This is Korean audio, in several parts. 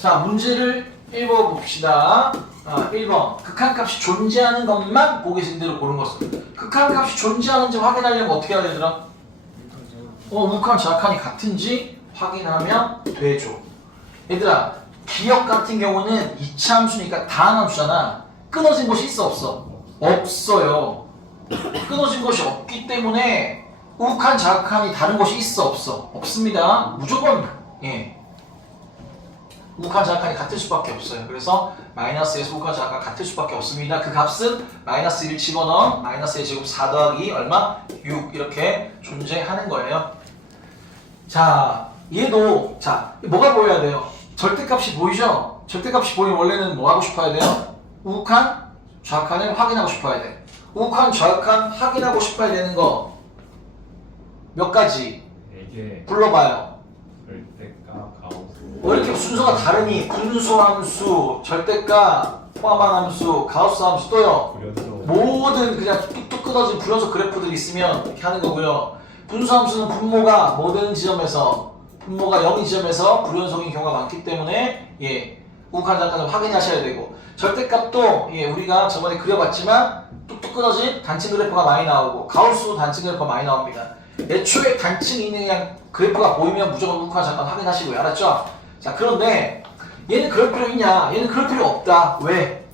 자, 문제를 읽어봅시다. 1번. 극한값이 존재하는 것만 보기 신대로 고른 것은. 극한값이 존재하는지 확인하려면 어떻게 해야 되더라? 우칸 좌칸이 같은지 확인하면 되죠. 얘들아, 기억 같은 경우는 이차 함수니까 다항함수잖아. 끊어진 것이 있어 없어? 없어요. 끊어진 것이 없기 때문에 우칸 좌칸이 다른 것이 있어 없어? 없습니다. 무조건 우칸 좌칸이 같을 수밖에 없어요. 그래서 마이너스에서 우칸 좌칸 같을 수밖에 없습니다. 그 값은 마이너스 1 집어넣은 마이너스의 제곱 4 더하기 얼마? 6 이렇게 존재하는 거예요. 자, 얘도 자 뭐가 보여야 돼요? 절대값이 보이죠? 절대값이 보이면 원래는 뭐 하고 싶어야 돼요? 우칸 좌칸을 확인하고 싶어야 돼. 우칸 좌칸 확인하고 싶어야 되는 거 몇 가지? 4개. 불러봐요. 절대값, 가우스. 왜 이렇게 순서가 다르니? 분수함수, 절대값, 포함한 함수, 가우스 함수 또요. 불연속. 모든 그냥 뚝뚝 끊어진 불연속 그래프들이 있으면 이렇게 하는 거고요. 분수함수는 분모가 모든 지점에서 분모가 0인 지점에서 불연속인 경우가 많기 때문에 우칸 좌칸을 확인하셔야 되고, 절대값도 우리가 저번에 그려봤지만 뚝뚝 끊어진 단층 그래프가 많이 나오고 가우스도 단층 그래프가 많이 나옵니다. 애초에 단층이 있는 그냥 그래프가 보이면 무조건 우칸 좌칸 확인하시고요. 알았죠? 자, 그런데 얘는 그럴 필요 있냐? 얘는 그럴 필요 없다. 왜?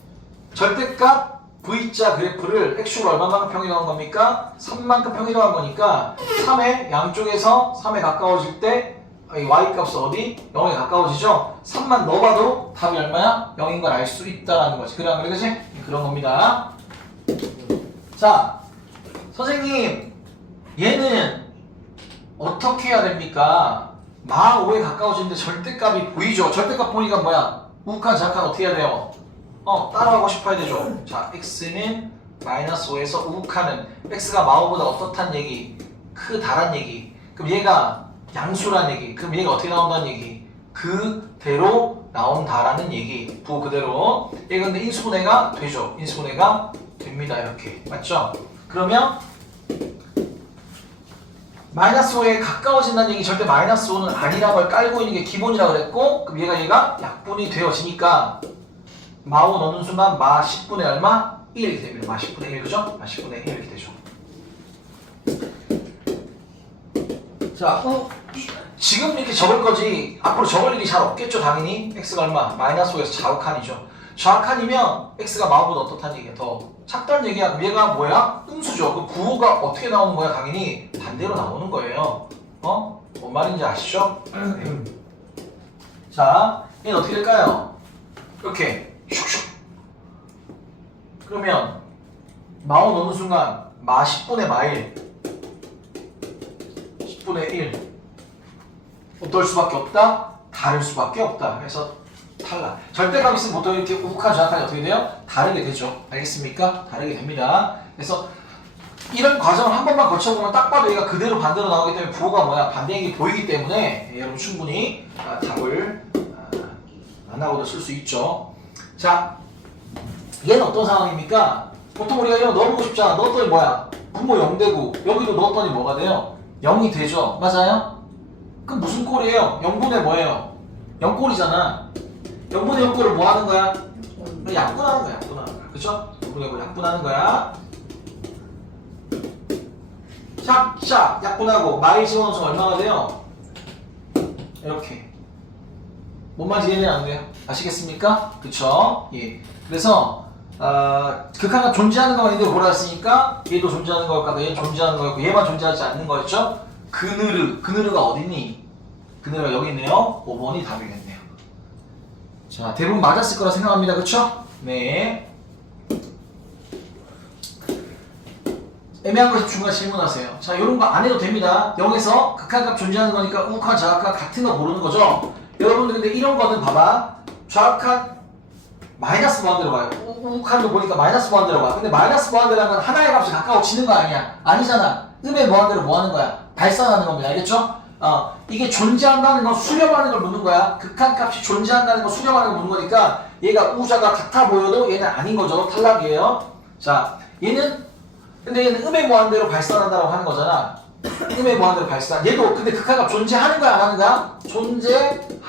절대값 V자 그래프를 x축으로 얼마만큼 평이동한 겁니까? 3만큼 평이동한 거니까 3의 양쪽에서 3에 가까워질 때 y값은 어디? 0에 가까워지죠? 3만 넣어봐도 답이 얼마야? 0인 걸 알 수 있다라는 거지. 그래, 그지? 그런 겁니다. 자, 선생님, 얘는 어떻게 해야 됩니까? 마 5에 가까워지는데 절대값이 보이죠? 절대값 보니까 뭐야? 우칸 좌칸 어떻게 해야 돼요? 따라가고 싶어야 되죠. 자, x는 마이너스 5에서 우칸은 x가 마 5보다 어떻단 얘기? 크다란 얘기. 그럼 얘가 양수란 얘기. 그럼 얘가 어떻게 나온다는 얘기? 그대로 나온다라는 얘기. 부호 그대로. 얘가 근데 인수분해가 되죠. 인수분해가 됩니다. 이렇게. 맞죠? 그러면 마이너스 5에 가까워진다는 얘기, 절대 마이너스 5는 아니라는 걸 깔고 있는 게 기본이라고 그랬고, 그럼 얘가 약분이 되어지니까 마 5 넣는 순간 마 10분의 얼마? 1 이렇게 됩니다. 마 10분의 1, 그죠? 마 10분의 1 이렇게 되죠. 자, 지금 이렇게 적을 거지 앞으로 적을 일이 잘 없겠죠. 당연히 x가 얼마? 마이너스 5에서 좌우칸이죠. 좌우칸이면 x가 마 5보다 어떻다는 얘기야? 더 작다는 얘기야. 그럼 얘가 뭐야? 음수죠. 그 부호가 어떻게 나오는 거야? 당연히 반대로 나오는 거예요. 뭔 말인지 아시죠? 네. 자, 얘는 어떻게 될까요? 이렇게 슉슉. 그러면 마 5 넣는 순간 마 10분의 마 1 10분의 1 어떨 수밖에 없다? 다를 수밖에 없다. 그래서 탈락. 절대값 있으면 보통 이렇게 우칸 좌칸이 어떻게 돼요? 다르게 되죠. 알겠습니까? 다르게 됩니다. 그래서 이런 과정을 한 번만 거쳐보면 딱 봐도 얘가 그대로 반대로 나오기 때문에 부호가 뭐야? 반대인 게 보이기 때문에 여러분 충분히 답을 안 하고도 쓸 수 있죠. 자, 얘는 어떤 상황입니까? 보통 우리가 이거 넣어보고 싶잖아. 넣었더니 뭐야? 분모 0되고 여기도 넣었더니 뭐가 돼요? 0이 되죠. 맞아요? 그럼 무슨 꼴이에요? 0분의 뭐예요? 0꼴이잖아. 0분의 0꼴을 뭐 하는 거야? 약분하는 거야. 약분하는 거야. 그쵸? 0분의 0꼴 약분하는 거야. 샥샥 약분하고 마이 집어넣으면 얼마나 돼요? 이렇게. 뭔 말인지 이해는 안 돼요? 아시겠습니까? 그쵸? 예. 그래서 극한값 존재하는 것만 있는데 골랐으니까 얘도 존재하는 거였고 얘는 존재하는 거였고 얘만 존재하지 않는 거였죠? 그느르가 어딨니? 그느르가 여기 있네요. 5번이 답이겠네요. 자, 대부분 맞았을 거라 생각합니다. 그쵸? 네. 애매한 거 있으면 중간에 질문하세요. 자, 요런 거 안 해도 됩니다. 0에서 극한값 존재하는 거니까 우칸, 좌칸 같은 거 고르는 거죠? 여러분들 근데 이런 거는 봐봐. 좌칸 마이너스 무한대로 가요. 우칸도 보니까 마이너스 무한대로 가. 근데 마이너스 무한대라는 건 하나의 값이 가까워지는 거 아니야? 아니잖아. 음의 무한대로 뭐 하는 거야? 발산하는 겁니다. 알겠죠? 이게 존재한다는 건 수렴하는 걸 묻는 거야. 극한값이 존재한다는 건 수렴하는 걸 묻는 거니까 얘가 우자가 같아 보여도 얘는 아닌 거죠. 탈락이에요. 자, 근데 얘는 음의 무한대로 발산한다고 하는 거잖아. 음의 무한대로 발산. 얘도 근데 극한값 존재하는 거야, 안 하는 거야? 존재하지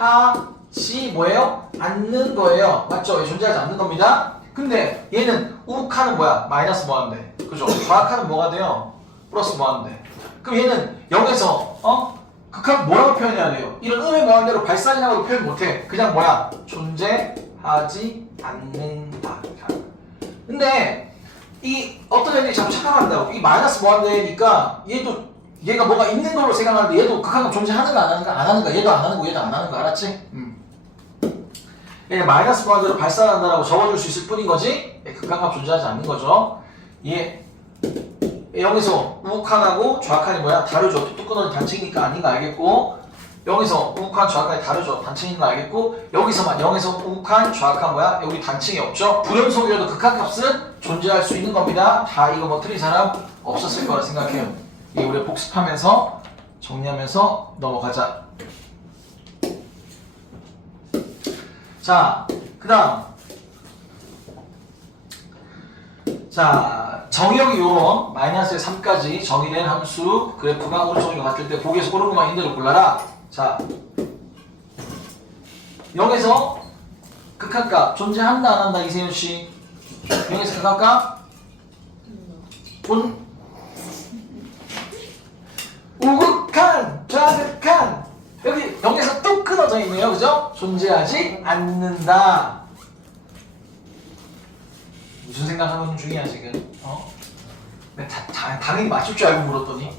뭐예요? 않는 거예요. 맞죠? 존재하지 않는 겁니다. 근데 얘는 우칸은 뭐야? 마이너스 뭐 하는데? 그죠? 좌칸은 뭐가 돼요? 플러스 뭐 하는데? 그럼 얘는 0에서 극한 뭐라고 표현해야 돼요? 이런 음의 모양대로 발산이라고 표현 못해. 그냥 뭐야? 존재하지 않는다. 근데 이 어떤 애들이 자꾸 착각한다고. 이 마이너스 뭐한대니까 얘가 뭐가 있는 걸로 생각하는데 얘도 극한감 존재하는가 안 하는가? 안 하는가? 얘도 안 하는 거 얘도 안 하는 거 알았지? 얘 마이너스 무한대로 발산한다라고 적어줄 수 있을 뿐인 거지 극한값 존재하지 않는 거죠. 얘 여기서 우칸하고 좌칸이 뭐야? 다르죠. 뚝뚝 끊어진 단층이니까 아닌 거 알겠고 여기서 우칸 좌칸이 다르죠. 단층인 거 알겠고 여기서만 0에서 우칸 좌칸 뭐야? 여기 단층이 없죠. 불연속이라도 극한값은 존재할 수 있는 겁니다. 다 이거 뭐 틀린 사람 없었을 거라 생각해요. 이게 우리 복습하면서 정리하면서 넘어가자. 자, 그 다음. 자, 정의역이 요런 마이너스의 3까지 정의된 함수 그래프가 오른쪽으로 같을 때 보기에서 고른 것만 있는 대로 골라라. 자, 0에서 극한값 존재한다 안 한다 이세윤씨? 0에서 극한값? 우극한, 좌극한 여기 0에서 뚝 끊어져 있네요. 그죠? 존재하지 않는다. 무슨 생각하는 중이야 지금? 당연히 맞출 줄 알고 물었더니.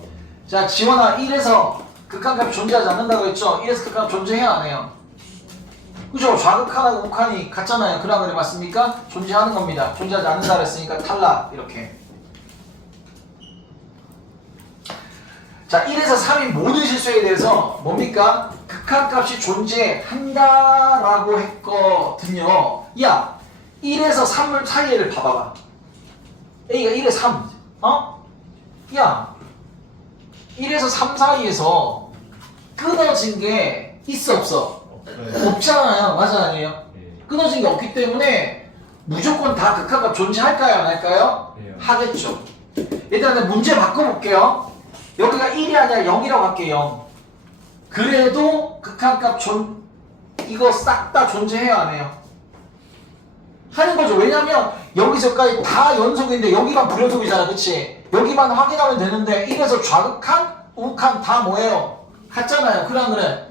자, 지원아 1에서 극한값이 존재하지 않는다고 했죠? 1에서 극한값 존재해야 안 해요? 그죠? 좌극한하고 우극한이 같잖아요. 그럼 그래 맞습니까? 존재하는 겁니다. 존재하지 않는다 그랬으니까 탈락. 이렇게. 자, 1에서 3인 모든 실수에 대해서 뭡니까? 극한값이 존재한다라고 했거든요. 야, 1에서 3을 사이를 봐봐봐. A가 1에 3. 야, 1에서 3 사이에서 끊어진 게 있어 없어? 없잖아요. 맞아 아니에요? 끊어진 게 없기 때문에 무조건 다 극한값 존재할까요? 안 할까요? 하겠죠. 일단 문제 바꿔볼게요. 여기가 1이 아니라 0이라고 할게요. 그래도 극한값 이거 싹 다 존재해요 안 해요? 하는 거죠. 왜냐면 여기서까지 다 연속인데 여기만 불연속이잖아. 그치? 여기만 확인하면 되는데 1에서 좌극한, 우극한 다 뭐예요? 같잖아요. 그래 안 그래?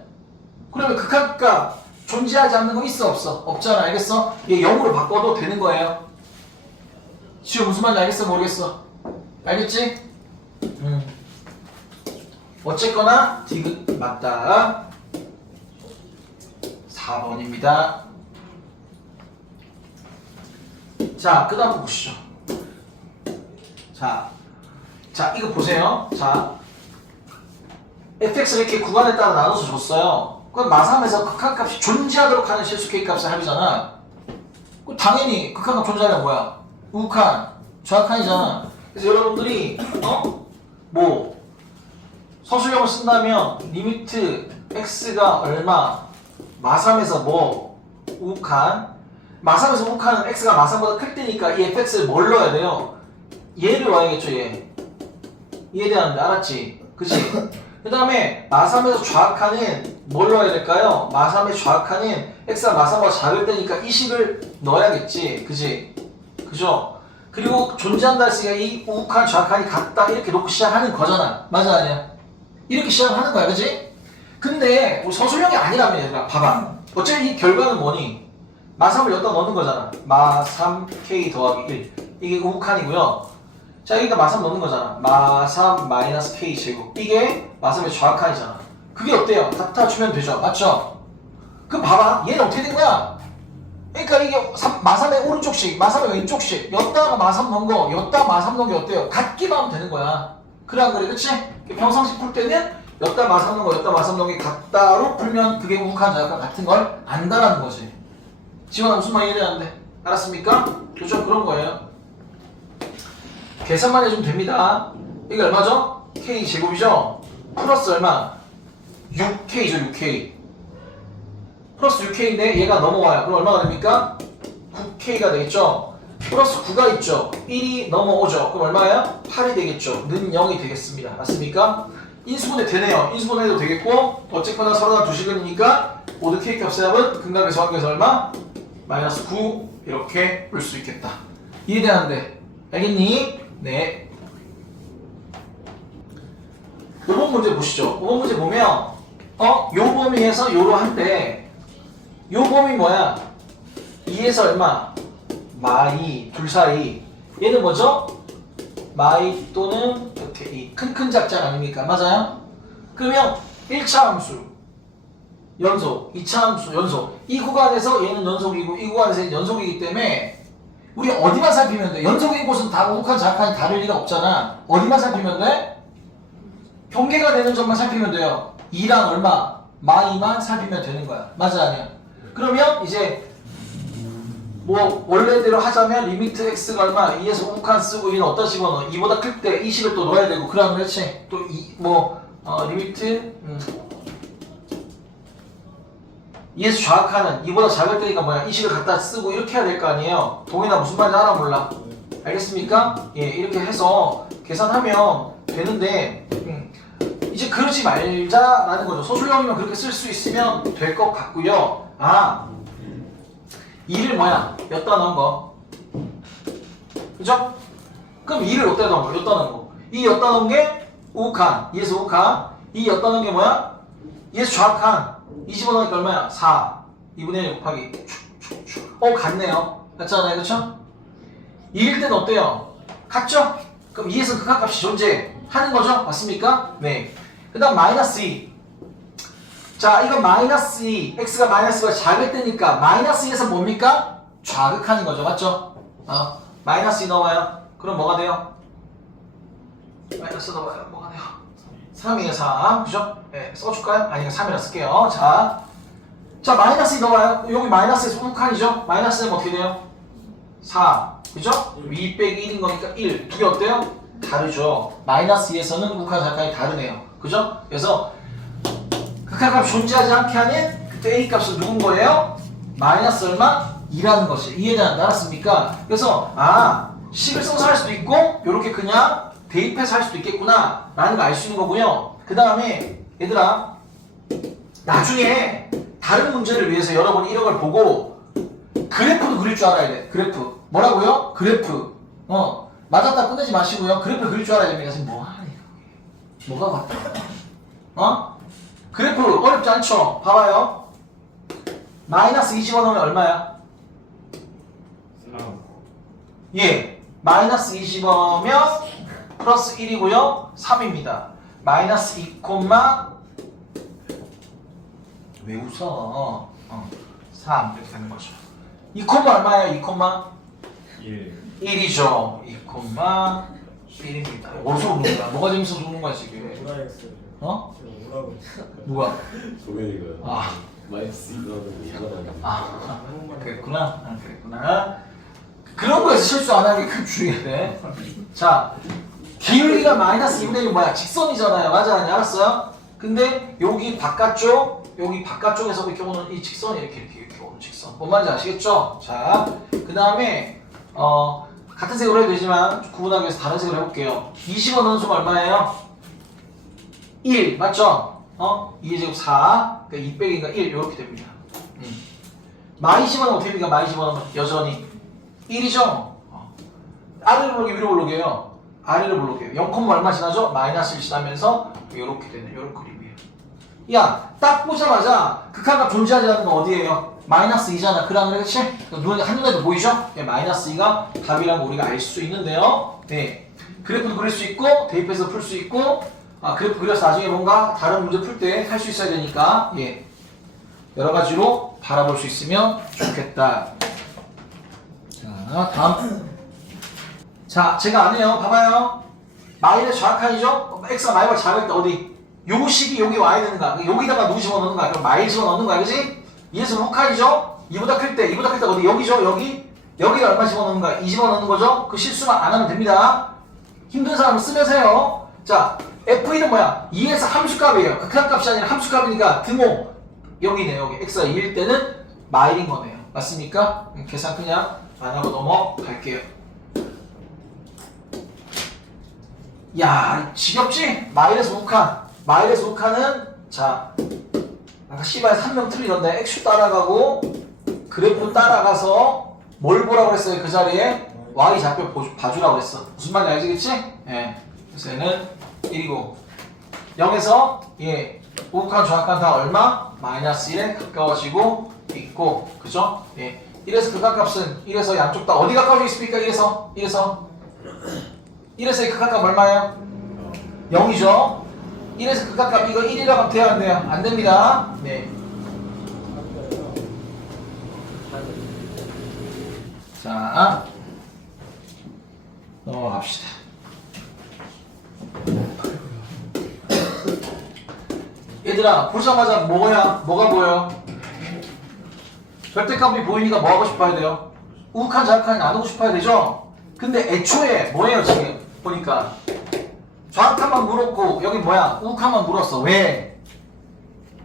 그러면 극한값 존재하지 않는 거 있어 없어? 없잖아. 알겠어? 얘 0으로 바꿔도 되는 거예요. 지금 무슨 말인지 알겠어? 모르겠어? 알겠지? 어쨌거나 디귿 맞다. 4번입니다. 자, 그 다음 보시죠. 자, 이거 보세요. 자, fx를 이렇게 구간에 따라 나눠서 줬어요. 그럼 마삼에서 극한값이 존재하도록 하는 실수 K값을 합이잖아. 그럼 당연히 극한값 존재하면 뭐야? 우극한, 좌극한이잖아. 그래서 여러분들이 서술형을 쓴다면 리미트 x가 얼마 마삼에서 우극한 마삼에서 우극한은 x가 마삼보다 클 때니까 이 fx를 뭘 넣어야 돼요? 얘를 넣어야겠죠. 얘 이해되는데 알았지? 그치? 그 다음에 마삼에서 좌극한은 뭘 넣어야 될까요? 마삼의 좌극한은 x가 마삼보다 작을 때니까 이 식을 넣어야겠지. 그치? 그죠? 그리고 존재한다 했으니까 이 우극한 좌극한이 같다 이렇게 놓고 시작하는 거잖아. 맞아 아니야? 이렇게 시작하는 거야. 그치? 근데 우리 서술형이 아니라면 얘들아 봐봐. 어차피 이 결과는 뭐니? 마삼을 여기다 넣는 거잖아. 마삼 k 더하기 1 이게 우극한이고요. 자, 여기다 마삼 넣는 거잖아. 마삼 마이너스 k 제곱 이게 마삼의 좌극한이잖아. 그게 어때요? 갖다 주면 되죠. 맞죠? 그럼 봐봐. 얘는 어떻게 된 거야? 그러니까 이게 마삼의 오른쪽씩 마삼의 왼쪽씩 여기다가 마삼 넣은 거 여기다가 마삼 넣은 게 어때요? 같기만 하면 되는 거야. 그래 안 그래? 그치? 평상시 풀 때는 여기다 마삼 넣은 거 여기다 마삼 넣은 게 같다로 풀면 그게 우극한 좌극한 같은 걸 안다라는 거지. 지원아 무슨 말이 이해되는데? 알았습니까? 그죠? 그런 거예요. 계산만 해주면 됩니다. 이게 얼마죠? k 제곱이죠? 플러스 얼마? 6k죠. 6k 플러스 6k인데 얘가 넘어와요. 그럼 얼마가 됩니까? 9k가 되겠죠? 플러스 9가 있죠? 1이 넘어오죠? 그럼 얼마예요? 8이 되겠죠? 는 0이 되겠습니다. 맞습니까? 인수분해 되네요. 인수분해도 되겠고 어쨌거나 서로 다 두 식은이니까 모두 K 값의 합은 근각의 정각에서 얼마? 마이너스 9 이렇게 볼 수 있겠다. 이해되는데 알겠니? 네. 5번 문제 보시죠. 5번 문제 보면 요 범위에서 요로 한데 요 범위 뭐야? 2에서 얼마? 마이 둘 사이 얘는 뭐죠? 마이 또는 이렇게 이 큰 작작 아닙니까? 맞아요? 그러면 1차 함수 연속, 2차 함수 연속 이 구간에서 얘는 연속이고 이 구간에서 얘는 연속이기 때문에 우리 어디만 살피면 돼? 연속인 곳은 다 우욱한 작한이 다를 리가 없잖아. 어디만 살피면 돼? 경계가 되는 점만 살피면 돼요. 2랑 얼마? 마이만 살피면 되는 거야. 맞아 아니야? 그러면 이제 뭐 원래대로 하자면 리미트 x가 얼마? 2에서 우칸 쓰고 얘는 어디다 집어넣어? 2보다 클 때 이 식을 또 넣어야 되고 그러면 그렇지? 또 리미트 2에서 좌악하는 2보다 작을 때니까 뭐야? 이 식을 갖다 쓰고 이렇게 해야 될 거 아니에요? 동이나 무슨 말인지 알아 몰라? 알겠습니까? 예, 이렇게 해서 계산하면 되는데 이제 그러지 말자라는 거죠. 소수형이면 그렇게 쓸 수 있으면 될 것 같고요. 2를 뭐야? 여기다 넣은 거. 그죠? 그럼 2를 여기다 넣은 거. 여기다 넣은 거. 이 여기다 넣은 게 우칸. 2에서 우칸. 이 여기다 넣은 게 뭐야? 2에서 좌칸. 이 집어넣으니까 얼마야? 4. 2분의 1 곱하기. 같네요. 같잖아요. 그쵸? 2일 때는 어때요? 같죠? 그럼 2에서 극한값이 존재하는 거죠? 맞습니까? 네. 그 다음 마이너스 2. 자, 이건 마이너스 2, x가 마이너스가 작을 때니까 마이너스 2에서 뭡니까? 좌극하는 거죠. 맞죠? 마이너스 2 넣어봐요. 그럼 뭐가 돼요? 마이너스 넣어봐요. 뭐가 돼요? 3이에요, 3. 그죠? 네, 써줄까요? 아니, 3이라 쓸게요. 자, 마이너스 2 넣어봐요. 여기 마이너스에서 우칸이죠? 마이너스는 어떻게 돼요? 4. 그죠? 2 빼기 1인 거니까 1. 두 개 어때요? 다르죠. 마이너스 2에서는 우칸, 작칸이 다르네요. 그죠? 그래서 극한값 존재하지 않게 하는 그때 A 값은 누군 거예요? 마이너스 얼마? 2라는 것이 이해는 알았습니까? 그래서 식을 써서 할 수도 있고 요렇게 그냥 대입해서 할 수도 있겠구나 라는 거 알 수 있는 거고요. 그 다음에 얘들아 나중에 다른 문제를 위해서 여러분이 이런 걸 보고 그래프도 그릴 줄 알아야 돼. 그래프 뭐라고요? 그래프 맞았다 끝내지 마시고요. 그래프 그릴 줄 알아야 됩니다. 지금 뭐하냐 뭐가 같다 그래프 어렵지 않죠? 봐봐요. 마이너스 20원 넣으면 얼마야? 3. 예. 마이너스 20원이면 플러스 1이고요. 3입니다. 마이너스 2, 왜 웃어? 3 이렇게 되는 거죠. 2, 얼마예요? 2, 1. 1이죠. 2, 1입니다. 어디서 웃는 거야? 뭐가 재밌어서 웃는 거야 지금? 누가? 도면이가 마이너스 2라고 이상하다. 그랬구나. 그런 거에서 실수 안 하게 큰 주의해야 돼. 자, 기울기가 마이너스 2분의 1이 뭐야? 직선이잖아요. 맞아, 아니 알았어요? 근데 여기 바깥쪽에서 이렇게 오는 이 직선이 이렇게 오는 직선. 뭔 말인지 아시겠죠? 자, 그 다음에 같은 색으로 해도 되지만 구분하기 위해서 다른 색으로 해볼게요. 20원 넣은 수가 얼마예요? 1 맞죠? 2의 제곱 4 그러니까 2 빼기가 1 이렇게 됩니다. 마이 10원은 어떻게 됩니까? 마이 10원은 여전히 1이죠? 아래로 볼록이 위로 볼록이에요. 아래로 볼록이에요. 0, 얼마 지나죠? 마이너스 1 지나면서 이렇게 되는 이런 그림이에요. 야, 딱 보자마자 극한값 존재하지 않는 건 어디예요? 마이너스 2잖아. 그러면 그렇지? 한눈에도 보이죠? 네, 마이너스 2가 답이라는 거 우리가 알 수 있는데요. 네, 그래프도 그릴 수 있고 대입해서 풀 수 있고 그래프 그려서 나중에 뭔가 다른 문제 풀 때 할 수 있어야 되니까 여러 가지로 바라볼 수 있으면 좋겠다. 자, 다음. 자, 제가 안 해요. 봐봐요. 마이너스 좌악한이죠? x가 마이너스 작을 때 어디? 요 식이 여기 와야 되는 거야. 여기다가 누구 집어넣는 거야? 그럼 마이 집어넣는 거야. 그지? 2에서 우칸이죠? 2보다 클 때 어디? 여기죠? 여기가 얼마 집어넣는 거야? 2 집어넣는 거죠? 그 실수만 안 하면 됩니다. 힘든 사람은 쓰면서 해요. 자, F1은 뭐야? 2에서 함수값이에요. 극한값이 아니라 함수값이니까 등호 여기네. 여기 x가 2일 때는 마일인 거네요. 맞습니까? 계산 그냥 안 하고 넘어갈게요. 야, 지겹지? 마일에서 우칸. 마일에서 우칸은 자 아까 C바에 3명 틀리던데 X축 따라가고 그래프 따라가서 뭘 보라고 했어요? 그 자리에 Y좌표 봐주라고 했어. 무슨 말인지 알겠지? 예. 그래서 얘는 1이고 0에서 예 우극한 좌극한 다 얼마? 마이너스 1에 가까워지고 있고 그죠? 예. 1에서 극한값은 1에서 양쪽 다 어디 가까워지고 있습니까? 1에서 이 극한값 얼마예요? 0이죠? 1에서 극한값 이거 1이라고 하면 돼요? 안 돼요? 안 됩니다. 네. 자, 넘어갑시다. 얘들아, 보자마자 뭐가 보여? 절대값이 보이니까 뭐 하고 싶어야 돼요? 우극한 좌극한이 나누고 싶어야 되죠? 근데 애초에 뭐예요 지금? 보니까 좌극한만 물었고 여기 뭐야? 우극한만 물었어. 왜?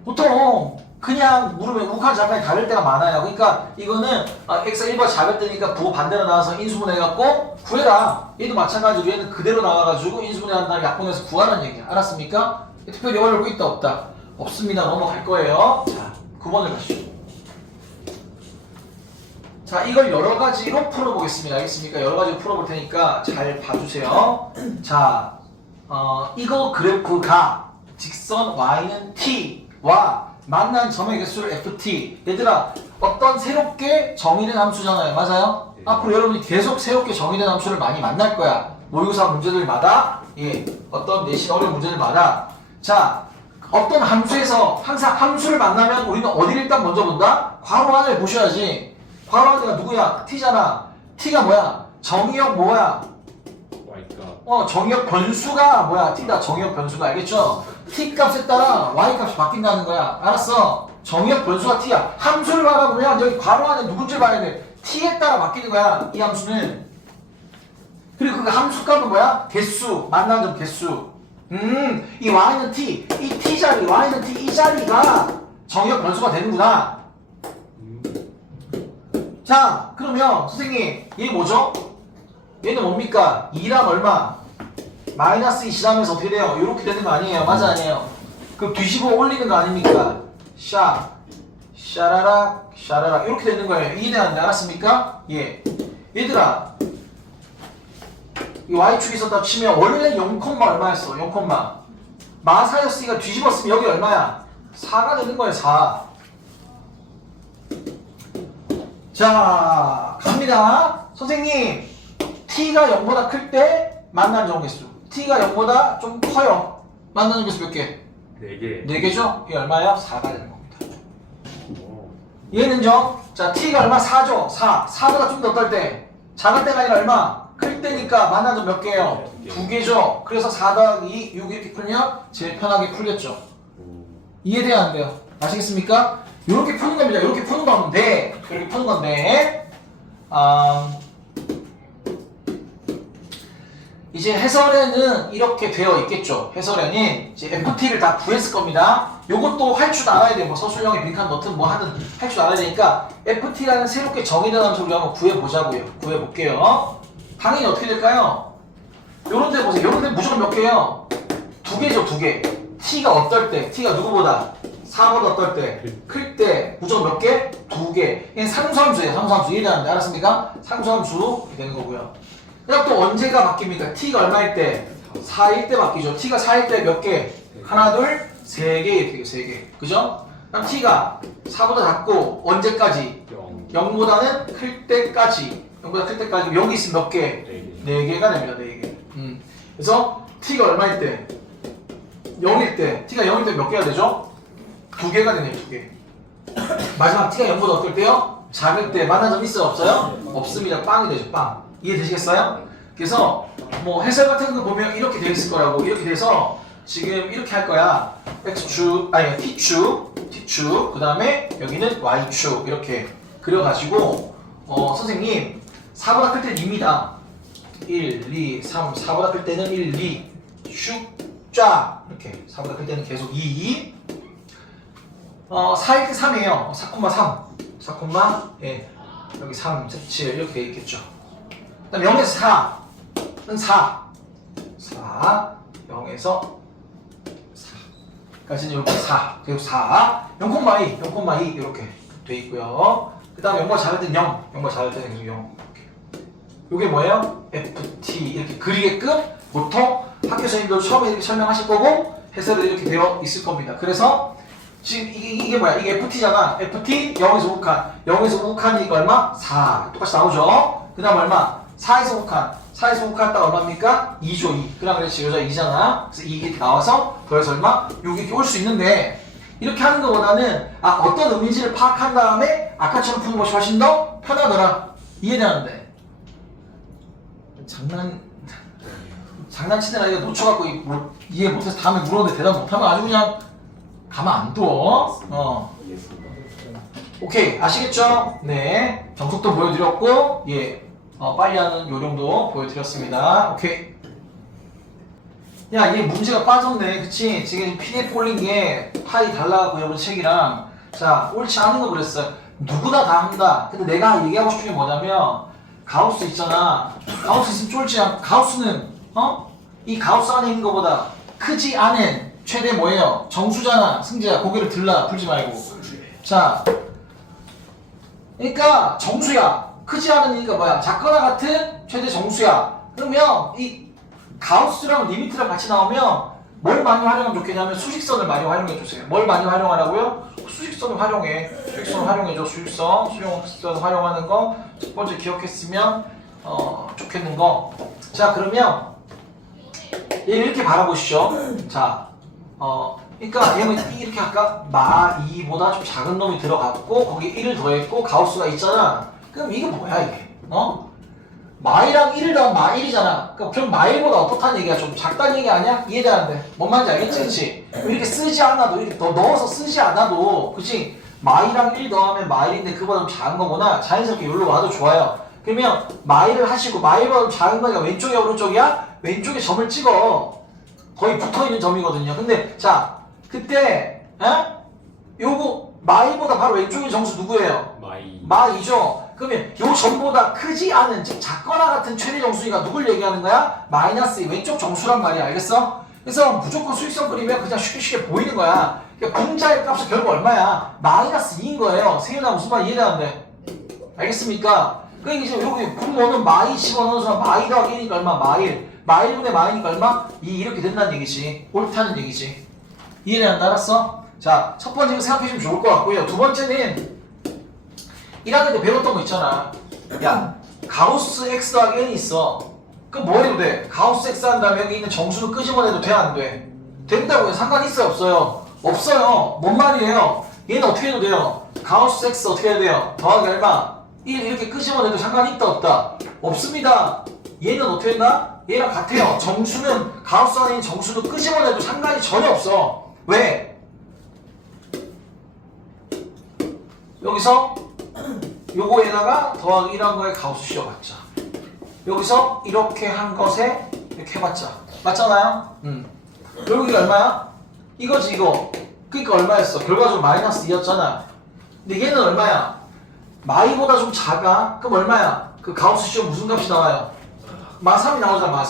보통 그냥 물으면 우극한 좌극한이 다를 때가 많아요. 그러니까 이거는 x가 1번 작을 때니까 부호 반대로 나와서 인수분해갖고 구해라. 얘도 마찬가지로 얘는 그대로 나와가지고 인수분해한 다음에 약분해서 구하라는 얘기야. 알았습니까? 특별히 어려울 거 있다 없다? 없습니다. 넘어갈 거예요. 자, 9번을 가시죠. 자, 이걸 여러 가지로 풀어보겠습니다. 알겠습니까? 여러 가지로 풀어볼 테니까 잘 봐주세요. 자, 이거 그래프가 직선 y는 t와 만난 점의 개수를 ft. 얘들아, 어떤 새롭게 정의된 함수잖아요. 맞아요? 네. 앞으로 여러분이 계속 새롭게 정의된 함수를 많이 만날 거야. 모의고사 문제들마다, 예, 어떤 내신 어려운 문제들마다. 자, 어떤 함수에서 항상 함수를 만나면 우리는 어디를 일단 먼저 본다? 괄호 안을 보셔야지. 괄호 안에가 누구야? t잖아. t가 뭐야? 정의역 뭐야? Y값. 정의역 변수가 뭐야? t다. 정의역 변수가 알겠죠? t 값에 따라 y 값이 바뀐다는 거야. 알았어? 정의역 변수가 t야. 함수를 알아보면 여기 괄호 안에 누군지 봐야 돼. t에 따라 바뀌는 거야. 이 함수는. 그리고 그 함수 값은 뭐야? 개수. 만나는 점 개수. 이 y는 t. 이 t 자리, y는 t 이 자리가 정의역 변수가 되는구나. 자, 그러면 선생님, 얘 뭐죠? 얘는 뭡니까? 2랑 얼마? 마이너스 2 지나면서 어떻게 돼요? 이렇게 되는 거 아니에요? 맞아, 아니에요? 그럼 뒤집어 올리는 거 아닙니까? 샤라락, 샤라락 이렇게 되는 거예요. 이해되는데 알았습니까? 예. 얘들아, 이 y축이 있었다 치면 원래 0, 얼마였어? 0, 마 4였으니까 뒤집었으면 여기 얼마야? 4가 되는 거예요. 4. 자, 갑니다. 선생님, t가 0보다 클 때 만나는 정개수. t가 0보다 좀 커요. 만나는 정개수 몇 개? 4개. 4개죠? 이게 얼마예요? 4가 되는 겁니다. 얘는요? 자, t가 얼마? 4죠? 4. 4보다 좀 더 어떨 때? 작을 때가 아니라 얼마? 클 때니까 만나는 점 몇 개예요? 2개죠? 그래서 4 더하기 6 이렇게 풀면 제일 편하게 풀겠죠? 이해돼야 안 돼요? 아시겠습니까? 이렇게 푸는 겁니다. 이렇게 푸는 건데, 이렇게 푸는 건데, 이제 해설에는 이렇게 되어 있겠죠. 해설에는 이제 FT를 다 구했을 겁니다. 요것도 할 줄 알아야 돼요. 뭐 서술형에 빈칸 넣든 뭐 하든 할 줄 알아야 되니까 FT라는 새롭게 정의된 함수를 우리 한번 구해보자고요. 구해볼게요. 당연히 어떻게 될까요? 요런 데 보세요. 요런 데 무조건 몇 개예요? 2개죠, 2개. T가 어떨 때? T가 누구보다? 4보다 어떨 때? 클 때 무조건 몇 개? 2개. 이게 상수함수예요. 상수함수. 이해되는데 알았습니까? 상수함수 이렇게 되는 거고요. 그 다음 또 언제가 바뀝니까? T가 얼마일 때? 4일 때 바뀌죠. T가 4일 때 몇 개? 하나, 둘, 3개 이렇게 돼요. 3개. 그죠? 그럼 T가 4보다 작고 언제까지? 0보다는 클 때까지. 0보다 클 때까지. 0이 있으면 몇 개? 4개가 됩니다. 4개. 그래서 T가 얼마일 때? 0일 때. T가 0일 때 몇 개가 되죠? 2개가 되네요. 2개. 마지막 T가 0보다 어떨 때요? 작을 때. 만난 점 있어요? 없어요? 없습니다. 빵이 되죠. 빵. 이해되시겠어요? 그래서 뭐 해설 같은 거 보면 이렇게 되어 있을 거라고. 이렇게 돼서 지금 이렇게 할 거야. x축, 아니 t축, 그 다음에 여기는 y축 이렇게 그려가지고 선생님 4보다 클 때는 2입니다. 1, 2, 3, 4보다 클 때는 1, 2, 슉, 쫙 이렇게 4보다 클 때는 계속 2, 4일 때 3이에요. 4,3, 예, 여기 3, 7 이렇게 되어 있겠죠. 그 다음 0에서 4는 4, 0에서 4 까지는 이렇게 4, 그리고 4, 0,2, 0,2 이렇게 돼 있고요. 그 다음에 0과 작을 땐 0, 0과 작을 때는 계속 0. 이게 뭐예요? FT 이렇게 그리게끔 보통 학교 선생님도 처음에 이렇게 설명하실 거고 해설이 이렇게 되어 있을 겁니다. 그래서 지금 이게 뭐야? 이게 FT잖아. FT 0에서 5칸. 0에서 5칸이니까 얼마? 4. 똑같이 나오죠? 그 다음 얼마? 4에서 5칸. 4에서 5칸 딱 얼마입니까? 2죠, 2. 그럼 그렇지, 여자 2잖아. 그래서 이게 나와서 더해서 얼마? 여기 이렇게 올 수 있는데 이렇게 하는 것보다는 어떤 의미인지를 파악한 다음에 아까처럼 푸는 것이 훨씬 더 편하더라. 이해되는데 장난치는 아이가 놓쳐갖고 이해 못해서 다음에 물었는데 대답 못하면 아주 그냥 가만 안 둬. 이해했습니다. 오케이, 아시겠죠? 네, 정석도 보여드렸고, 예, 빨리 하는 요령도 보여드렸습니다. 오케이. 야, 얘 문제가 빠졌네, 그치? 지금 PDF 올린 게 파이 달라고 여러분 책이랑, 자, 옳지 않은 거 그랬어요. 누구나 다 한다. 근데 내가 얘기하고 싶은 게 뭐냐면, 가우스 있잖아. 가우스 있으면 쫄지 않고, 가우스는, 이 가우스 안에 있는 것보다 크지 않은 최대 뭐예요? 정수잖아. 승재야, 고개를 들라. 풀지 말고. 자, 그러니까 정수야. 크지 않으니까 뭐야? 작거나 같은 최대 정수야. 그러면 이 가우스랑 리미트랑 같이 나오면 뭘 많이 활용하면 좋겠냐면 수직선을 많이 활용해 주세요. 뭘 많이 활용하라고요? 수직선을 활용해. 수직선을 활용해줘. 수직선 활용하는 거 첫 번째 기억했으면 좋겠는 거. 자, 그러면 얘를 이렇게 바라보시죠. 자, 그러니까 얘는 이렇게 할까? 마2보다 좀 작은 놈이 들어갔고 거기에 1을 더했고 가우스가 있잖아. 그럼 이게 뭐야 이게? 마이랑 1을 더하면 마1이잖아. 그럼 마1보다 어떻다는 얘기야? 좀 작다는 얘기 아니야? 이해되는데? 뭔 말인지 알겠지? 그치? 이렇게 쓰지 않아도 이렇게 넣어서 쓰지 않아도 그치? 마이랑 1 더하면 마1인데 그보다 좀 작은 거구나. 자연스럽게 여기로 와도 좋아요. 그러면 마이를 하시고 마이보다 좀 작은 거니까 왼쪽이야 오른쪽이야? 왼쪽에 점을 찍어. 거의 붙어있는 점이거든요. 근데 자 그때 요거 마이보다 바로 왼쪽인 정수 누구예요? 마이죠. 그러면 요 점보다 크지 않은 즉 작거나 같은 최대 정수니까 누굴 얘기하는 거야? 마이너스 왼쪽 정수란 말이야. 알겠어? 그래서 무조건 수직선 그리면 그냥 쉽게 보이는 거야. 그러니까 분자의 값은 결국 얼마야? 마이너스 2인 거예요. 세윤아 무슨 말 이해되는데? 알겠습니까? 그러니까 이제 여기 분모는 마이 집어넣는 순간 마이 더하기 1이니까 얼마? 마일분의 마이니까 얼마? 2 이렇게 된다는 얘기지. 옳다는 얘기지. 이해되는데? 알았어? 자, 첫 번째는 생각해주면 좋을 것 같고요. 두 번째는 1학년 때 배웠던 거 있잖아. 야, 가우스 x 더하기 n이 있어. 그럼 뭐 해도 돼? 가우스 x 한 다음에 여기 있는 정수는 끄집어내도 돼? 안 돼? 된다고요. 상관 있어요? 없어요? 없어요. 뭔 말이에요? 얘는 어떻게 해도 돼요? 가우스 x 어떻게 해야 돼요? 더하기 얼마? 1 이렇게 끄집어내도 상관이 있다 없다? 없습니다. 얘는 어떻게 했나? 얘랑 같아요. 정수는 가우스 안에 있는 정수도 끄집어내도 상관이 전혀 없어. 왜? 여기서 요거에다가 더하기 1한 거에 가우스 씌워봤자 여기서 이렇게 한 것에 이렇게 해봤자 맞잖아요? 결국 이게 얼마야? 이거지 이거. 그러니까 얼마였어? 결과적으로 마이너스 2였잖아. 근데 얘는 얼마야? 마이보다 좀 작아? 그럼 얼마야? 그 가우스 씌워 무슨 값이 나와요? 마3이 나오잖아.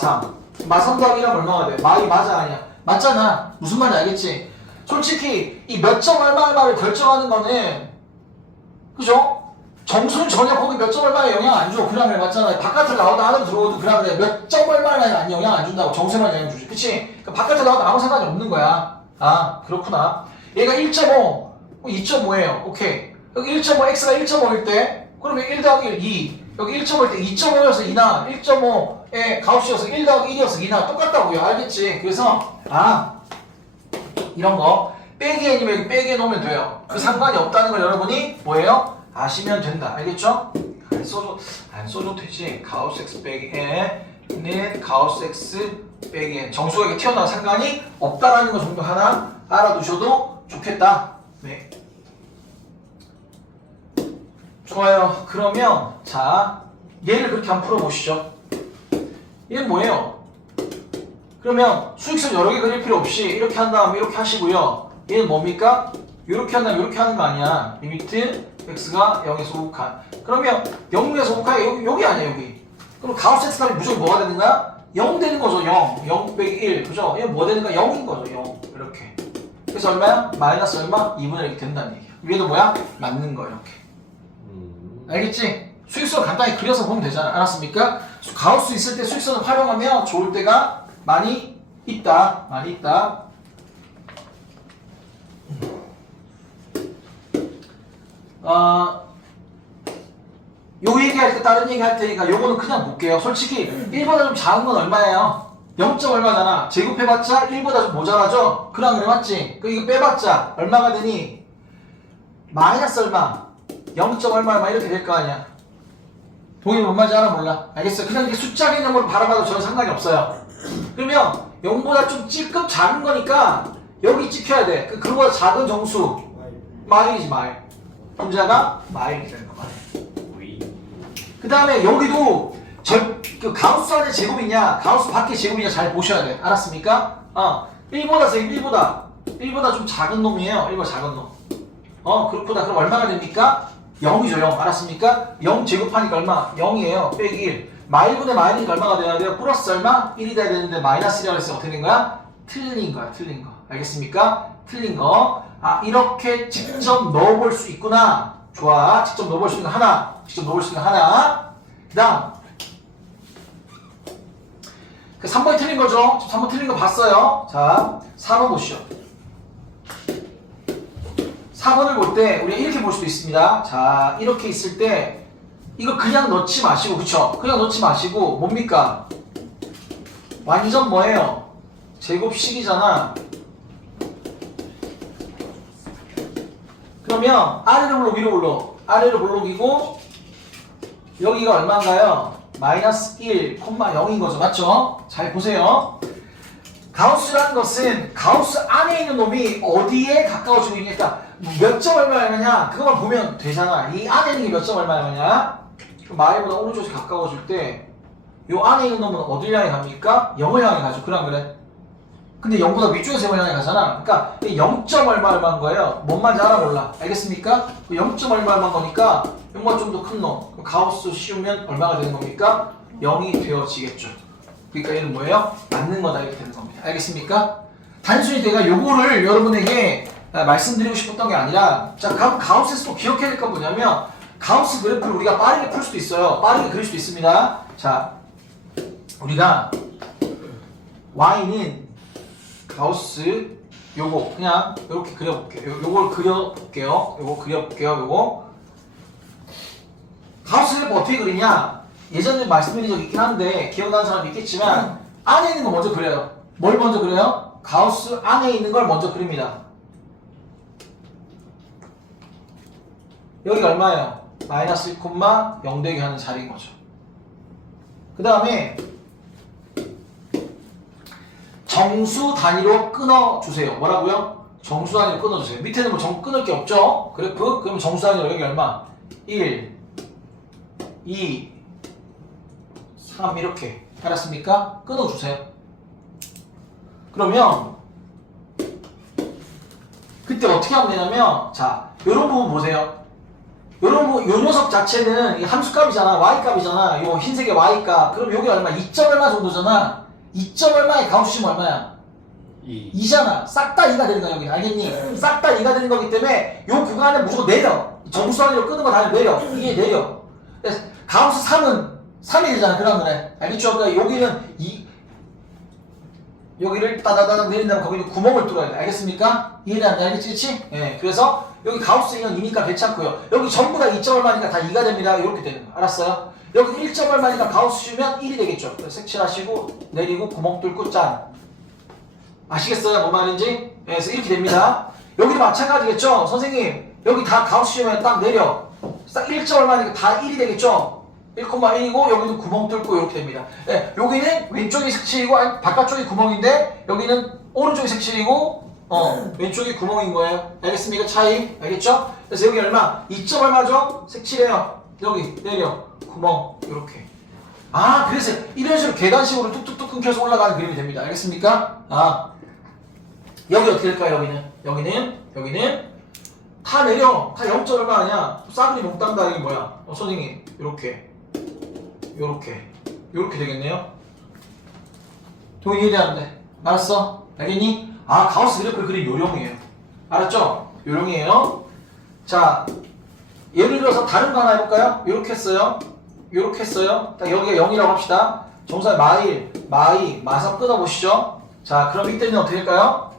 마3 더하기 1하면 얼마가 돼? 마이 맞아 아니야? 맞잖아. 무슨 말인지 알겠지? 솔직히 이 몇 점 얼마를 결정하는 거는 그죠? 정수는 전혀 거기 몇 점 얼마에 영향 안 줘. 그라멜 맞잖아. 바깥을 나오다 안으로 들어오도 그라멜 몇 점 얼마에 영향 안 준다고. 정수만 영향 주지. 그치? 그러니까 바깥을 나오다 아무 상관이 없는 거야. 아 그렇구나. 얘가 1.5 2.5예요. 오케이. 여기 1.5 x가 1.5일 때 그러면 1 더하기 1 2 여기 1.5일 때 2.5여서 2나 1.5에 가우스여서 1 더하기 1이어서 2나 똑같다고요. 알겠지? 그래서 이런 거 빼기 n이면 여기 빼기 놓으면 돼요. 그 상관이 없다는 걸 여러분이 뭐예요? 아시면 된다. 알겠죠? 안 써도 되지. 가우스 x 빼기 n은 가우스 x 빼기 n 정수가 이렇게 튀어나와 상관이 없다라는 거 정도 하나 알아두셔도 좋겠다. 네. 좋아요. 그러면 자 얘를 그렇게 한번 풀어보시죠. 얘는 뭐예요? 그러면 수직선 여러 개 그릴 필요 없이 이렇게 한 다음에 이렇게 하시고요. 얘는 뭡니까? 이렇게 한 다음에 이렇게 하는 거 아니야. 리미트 x가 0에서 5칸. 그러면 0에서 5칸이 여기 아니야 여기. 그럼 가우스 x 값이 무조건 뭐가 되는 거야? 0 되는 거죠. 0 빼기 1 그죠? 얘는 뭐 되는 거야? 0인 거죠. 0 이렇게. 그래서 얼마야? 마이너스 얼마? 2분의 1 이렇게 된다는 얘기야. 위에도 뭐야? 맞는 거 이렇게. 알겠지? 수익선을 간단히 그려서 보면 되잖아. 알았습니까? 가우스 있을 때 수익선을 활용하면 좋을 때가 많이 있다. 많이 있다. 요 얘기할 때 다른 얘기 할 테니까 요거는 그냥 볼게요. 솔직히 1보다 좀 작은 건 얼마예요? 0. 얼마잖아. 제곱해봤자 1보다 좀 모자라죠? 그랑 그래 맞지? 그 이거 빼봤자 얼마가 되니? 마이너스 얼마? 0. 얼마 이렇게 될 거 아니야. 동의 뭔 말인지 알아 몰라? 알겠어? 그냥 이렇게 숫자 개념으로 바라봐도 전혀 상관이 없어요. 그러면 0보다 좀 찔끔 작은 거니까 여기 찍혀야 돼. 그거보다 작은 정수 마일이지 마일. 분자가 마일이 되는 거 말이야. 그 다음에 여기도 그 가우스 안에 제곱이냐 가우스 밖에 제곱이냐 잘 보셔야 돼. 알았습니까? 1보다 1보다 좀 작은 놈이에요. 1보다 작은 놈. 그렇구나. 그럼 얼마가 됩니까? 0이죠 0. 알았습니까? 0 제곱하니까 얼마? 0이에요. 빼기 1. 마일분의 마이너스가 얼마가 돼야 돼요? 플러스 얼마? 1이 돼야 되는데 마이너스 1이라고 했으면 어떻게 된 거야? 틀린 거야. 틀린 거. 알겠습니까? 틀린 거. 이렇게 직접 넣어볼 수 있구나. 좋아. 직접 넣어볼 수 있는 거 하나. 직접 넣어볼 수 있는 거 하나. 그 다음. 3번이 틀린 거죠? 3번 틀린 거 봤어요. 자, 4번 보시죠. 4번을 볼 때 우리가 이렇게 볼 수도 있습니다. 자, 이렇게 있을 때 이거 그냥 넣지 마시고, 그쵸? 그냥 넣지 마시고 뭡니까? 완전 뭐예요? 제곱식이잖아. 그러면 아래로 블록 위로 블록 아래로 블록이고 여기가 얼마인가요? 마이너스 1, 0인 거죠. 맞죠? 잘 보세요. 가우스라는 것은 가우스 안에 있는 놈이 어디에 가까워지고 있냐니까 몇 점 얼마냐냐 그것만 보면 되잖아. 이 안에 있는 게 몇 점 얼마냐냐 마일보다 오른쪽이 가까워질 때 이 안에 있는 놈은 어디를 향해 갑니까? 0을 향해 가죠. 그럼 그래? 근데 0보다 위쪽에서 0을 향해 가잖아. 그러니까 0점 얼마인 거예요. 뭔 말인지 알아 몰라. 알겠습니까? 0점 얼마인 거니까 0보다 좀 더 큰 놈. 가우스 씌우면 얼마가 되는 겁니까? 0이 되어지겠죠. 그러니까 얘는 뭐예요? 맞는 거다 이렇게 되는 겁니다. 알겠습니까? 단순히 내가 요거를 여러분에게 말씀드리고 싶었던 게 아니라 자, 가우스에서 또 기억해야 될 건 뭐냐면 가우스 그래프를 우리가 빠르게 풀 수도 있어요. 빠르게 그릴 수도 있습니다. 자, 우리가 y는 가우스 요거 그냥 이렇게 그려볼게요. 요걸 그려볼게요. 요거 가우스 그래프 어떻게 그리냐? 예전에 말씀드린 적 있긴 한데 기억나는 사람이 있겠지만 안에 있는 거 먼저 그려요. 뭘 먼저 그려요? 가우스 안에 있는 걸 먼저 그립니다. 여기가 얼마예요? 마이너스 1, 0 되게 하는 자리인 거죠. 그 다음에 정수 단위로 끊어주세요. 뭐라고요? 정수 단위로 끊어주세요. 밑에는 뭐 끊을 게 없죠? 그래프? 그럼 정수 단위로 여기 얼마? 1, 2, 3 이렇게. 알았습니까? 끊어주세요. 그러면 그때 어떻게 하면 되냐면 자, 요런 부분 보세요. 요 녀석 자체는 이 함수값이잖아. y값이잖아. 요 흰색의 y값. 그럼 여기 얼마? 2점 얼마 정도잖아. 2점 얼마의 가우스시면 얼마야? 2잖아. 싹 다 2가 되는 거야 여기. 알겠니? 싹 다 2가 되는 거기 때문에 요 구간은 무조건 내려. 정수 단위로 끄는 거 다 내려. 이게 내려. 가우스 3은 3이 되잖아. 그래. 알겠죠? 그러니까 여기는 여기를 따다다닥 내린다면 거기는 구멍을 뚫어야 돼. 알겠습니까? 이해되는데 알겠지? 그치? 예. 그래서 여기 가우스 인은 2니까 괜찮고요. 여기 전부 다 2점 얼마니까 다 2가 됩니다. 이렇게 되는 거. 알았어요? 여기 1점 얼마니까 가우스 씌우면 1이 되겠죠. 색칠하시고 내리고 구멍 뚫고 짠. 아시겠어요? 뭔 말인지? 예, 그래서 이렇게 됩니다. 여기도 마찬가지겠죠? 선생님 여기 다 가우스 씌우면 딱 내려. 딱 1점 얼마니까 다 1이 되겠죠? 1,1이고 여기도 구멍 뚫고 이렇게 됩니다. 네, 여기는 왼쪽이 색칠이고 바깥쪽이 구멍인데 여기는 오른쪽이 색칠이고 왼쪽이 구멍인 거예요. 알겠습니까? 차이 알겠죠? 그래서 여기 얼마? 2점 얼마죠? 색칠해요. 여기 내려 구멍 이렇게. 그래서 이런 식으로 계단식으로 뚝뚝뚝 끊겨서 올라가는 그림이 됩니다. 알겠습니까? 여기 어떻게 될까요? 여기는 다 내려. 다 0점 얼마 아니야? 싸그리 몽땅다. 이게 뭐야? 선생님 요렇게 되겠네요. 동의 이해되는데 알았어? 알겠니? 가우스 그래프를 그린 요령이에요. 알았죠? 요령이에요. 자, 예를 들어서 다른 거 하나 해볼까요? 요렇게 했어요. 요렇게 했어요. 딱 여기가 0이라고 합시다. 정사의 마일, 마이, 마삼 끊어보시죠. 자, 그럼 이때는 어떻게 될까요?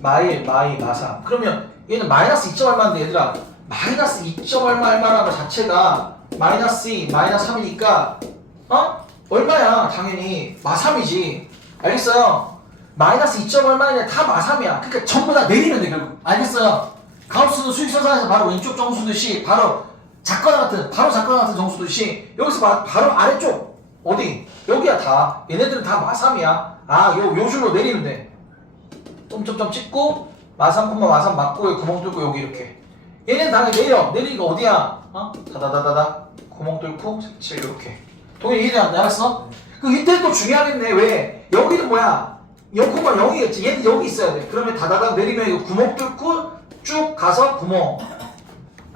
마일, 마이, 마삼. 그러면 얘는 마이너스 2점 얼마인데 얘들아, 마이너스 2점 얼마라는 것 자체가 마이너스 2, 마이너스 3이니까 얼마야? 당연히 마3이지. 알겠어요? 마이너스 2점 얼마냐? 다 마3이야. 그러니까 전부 다 내리면 돼 결국. 알겠어요? 가우스는 수직선상에서 바로 왼쪽 정수듯이 바로 바로 작거나 같은 정수듯이 여기서 바로 아래쪽 어디? 여기야 다. 얘네들은 다 마3이야. 요 줄로 내리면 돼. 점점점 찍고 마3, 마3 맞고 여기 구멍 뚫고 여기 이렇게. 얘는 당연히 내리니까 어디야? 다다다다다 구멍 뚫고 색칠 이렇게. 동현이 이해돼 안 돼? 알았어? 그 이때 또 중요하겠네. 왜? 여기는 뭐야? 0,0이겠지. 얘는 여기 있어야 돼. 그러면 다다닥 내리면 이거 구멍 뚫고 쭉 가서 구멍.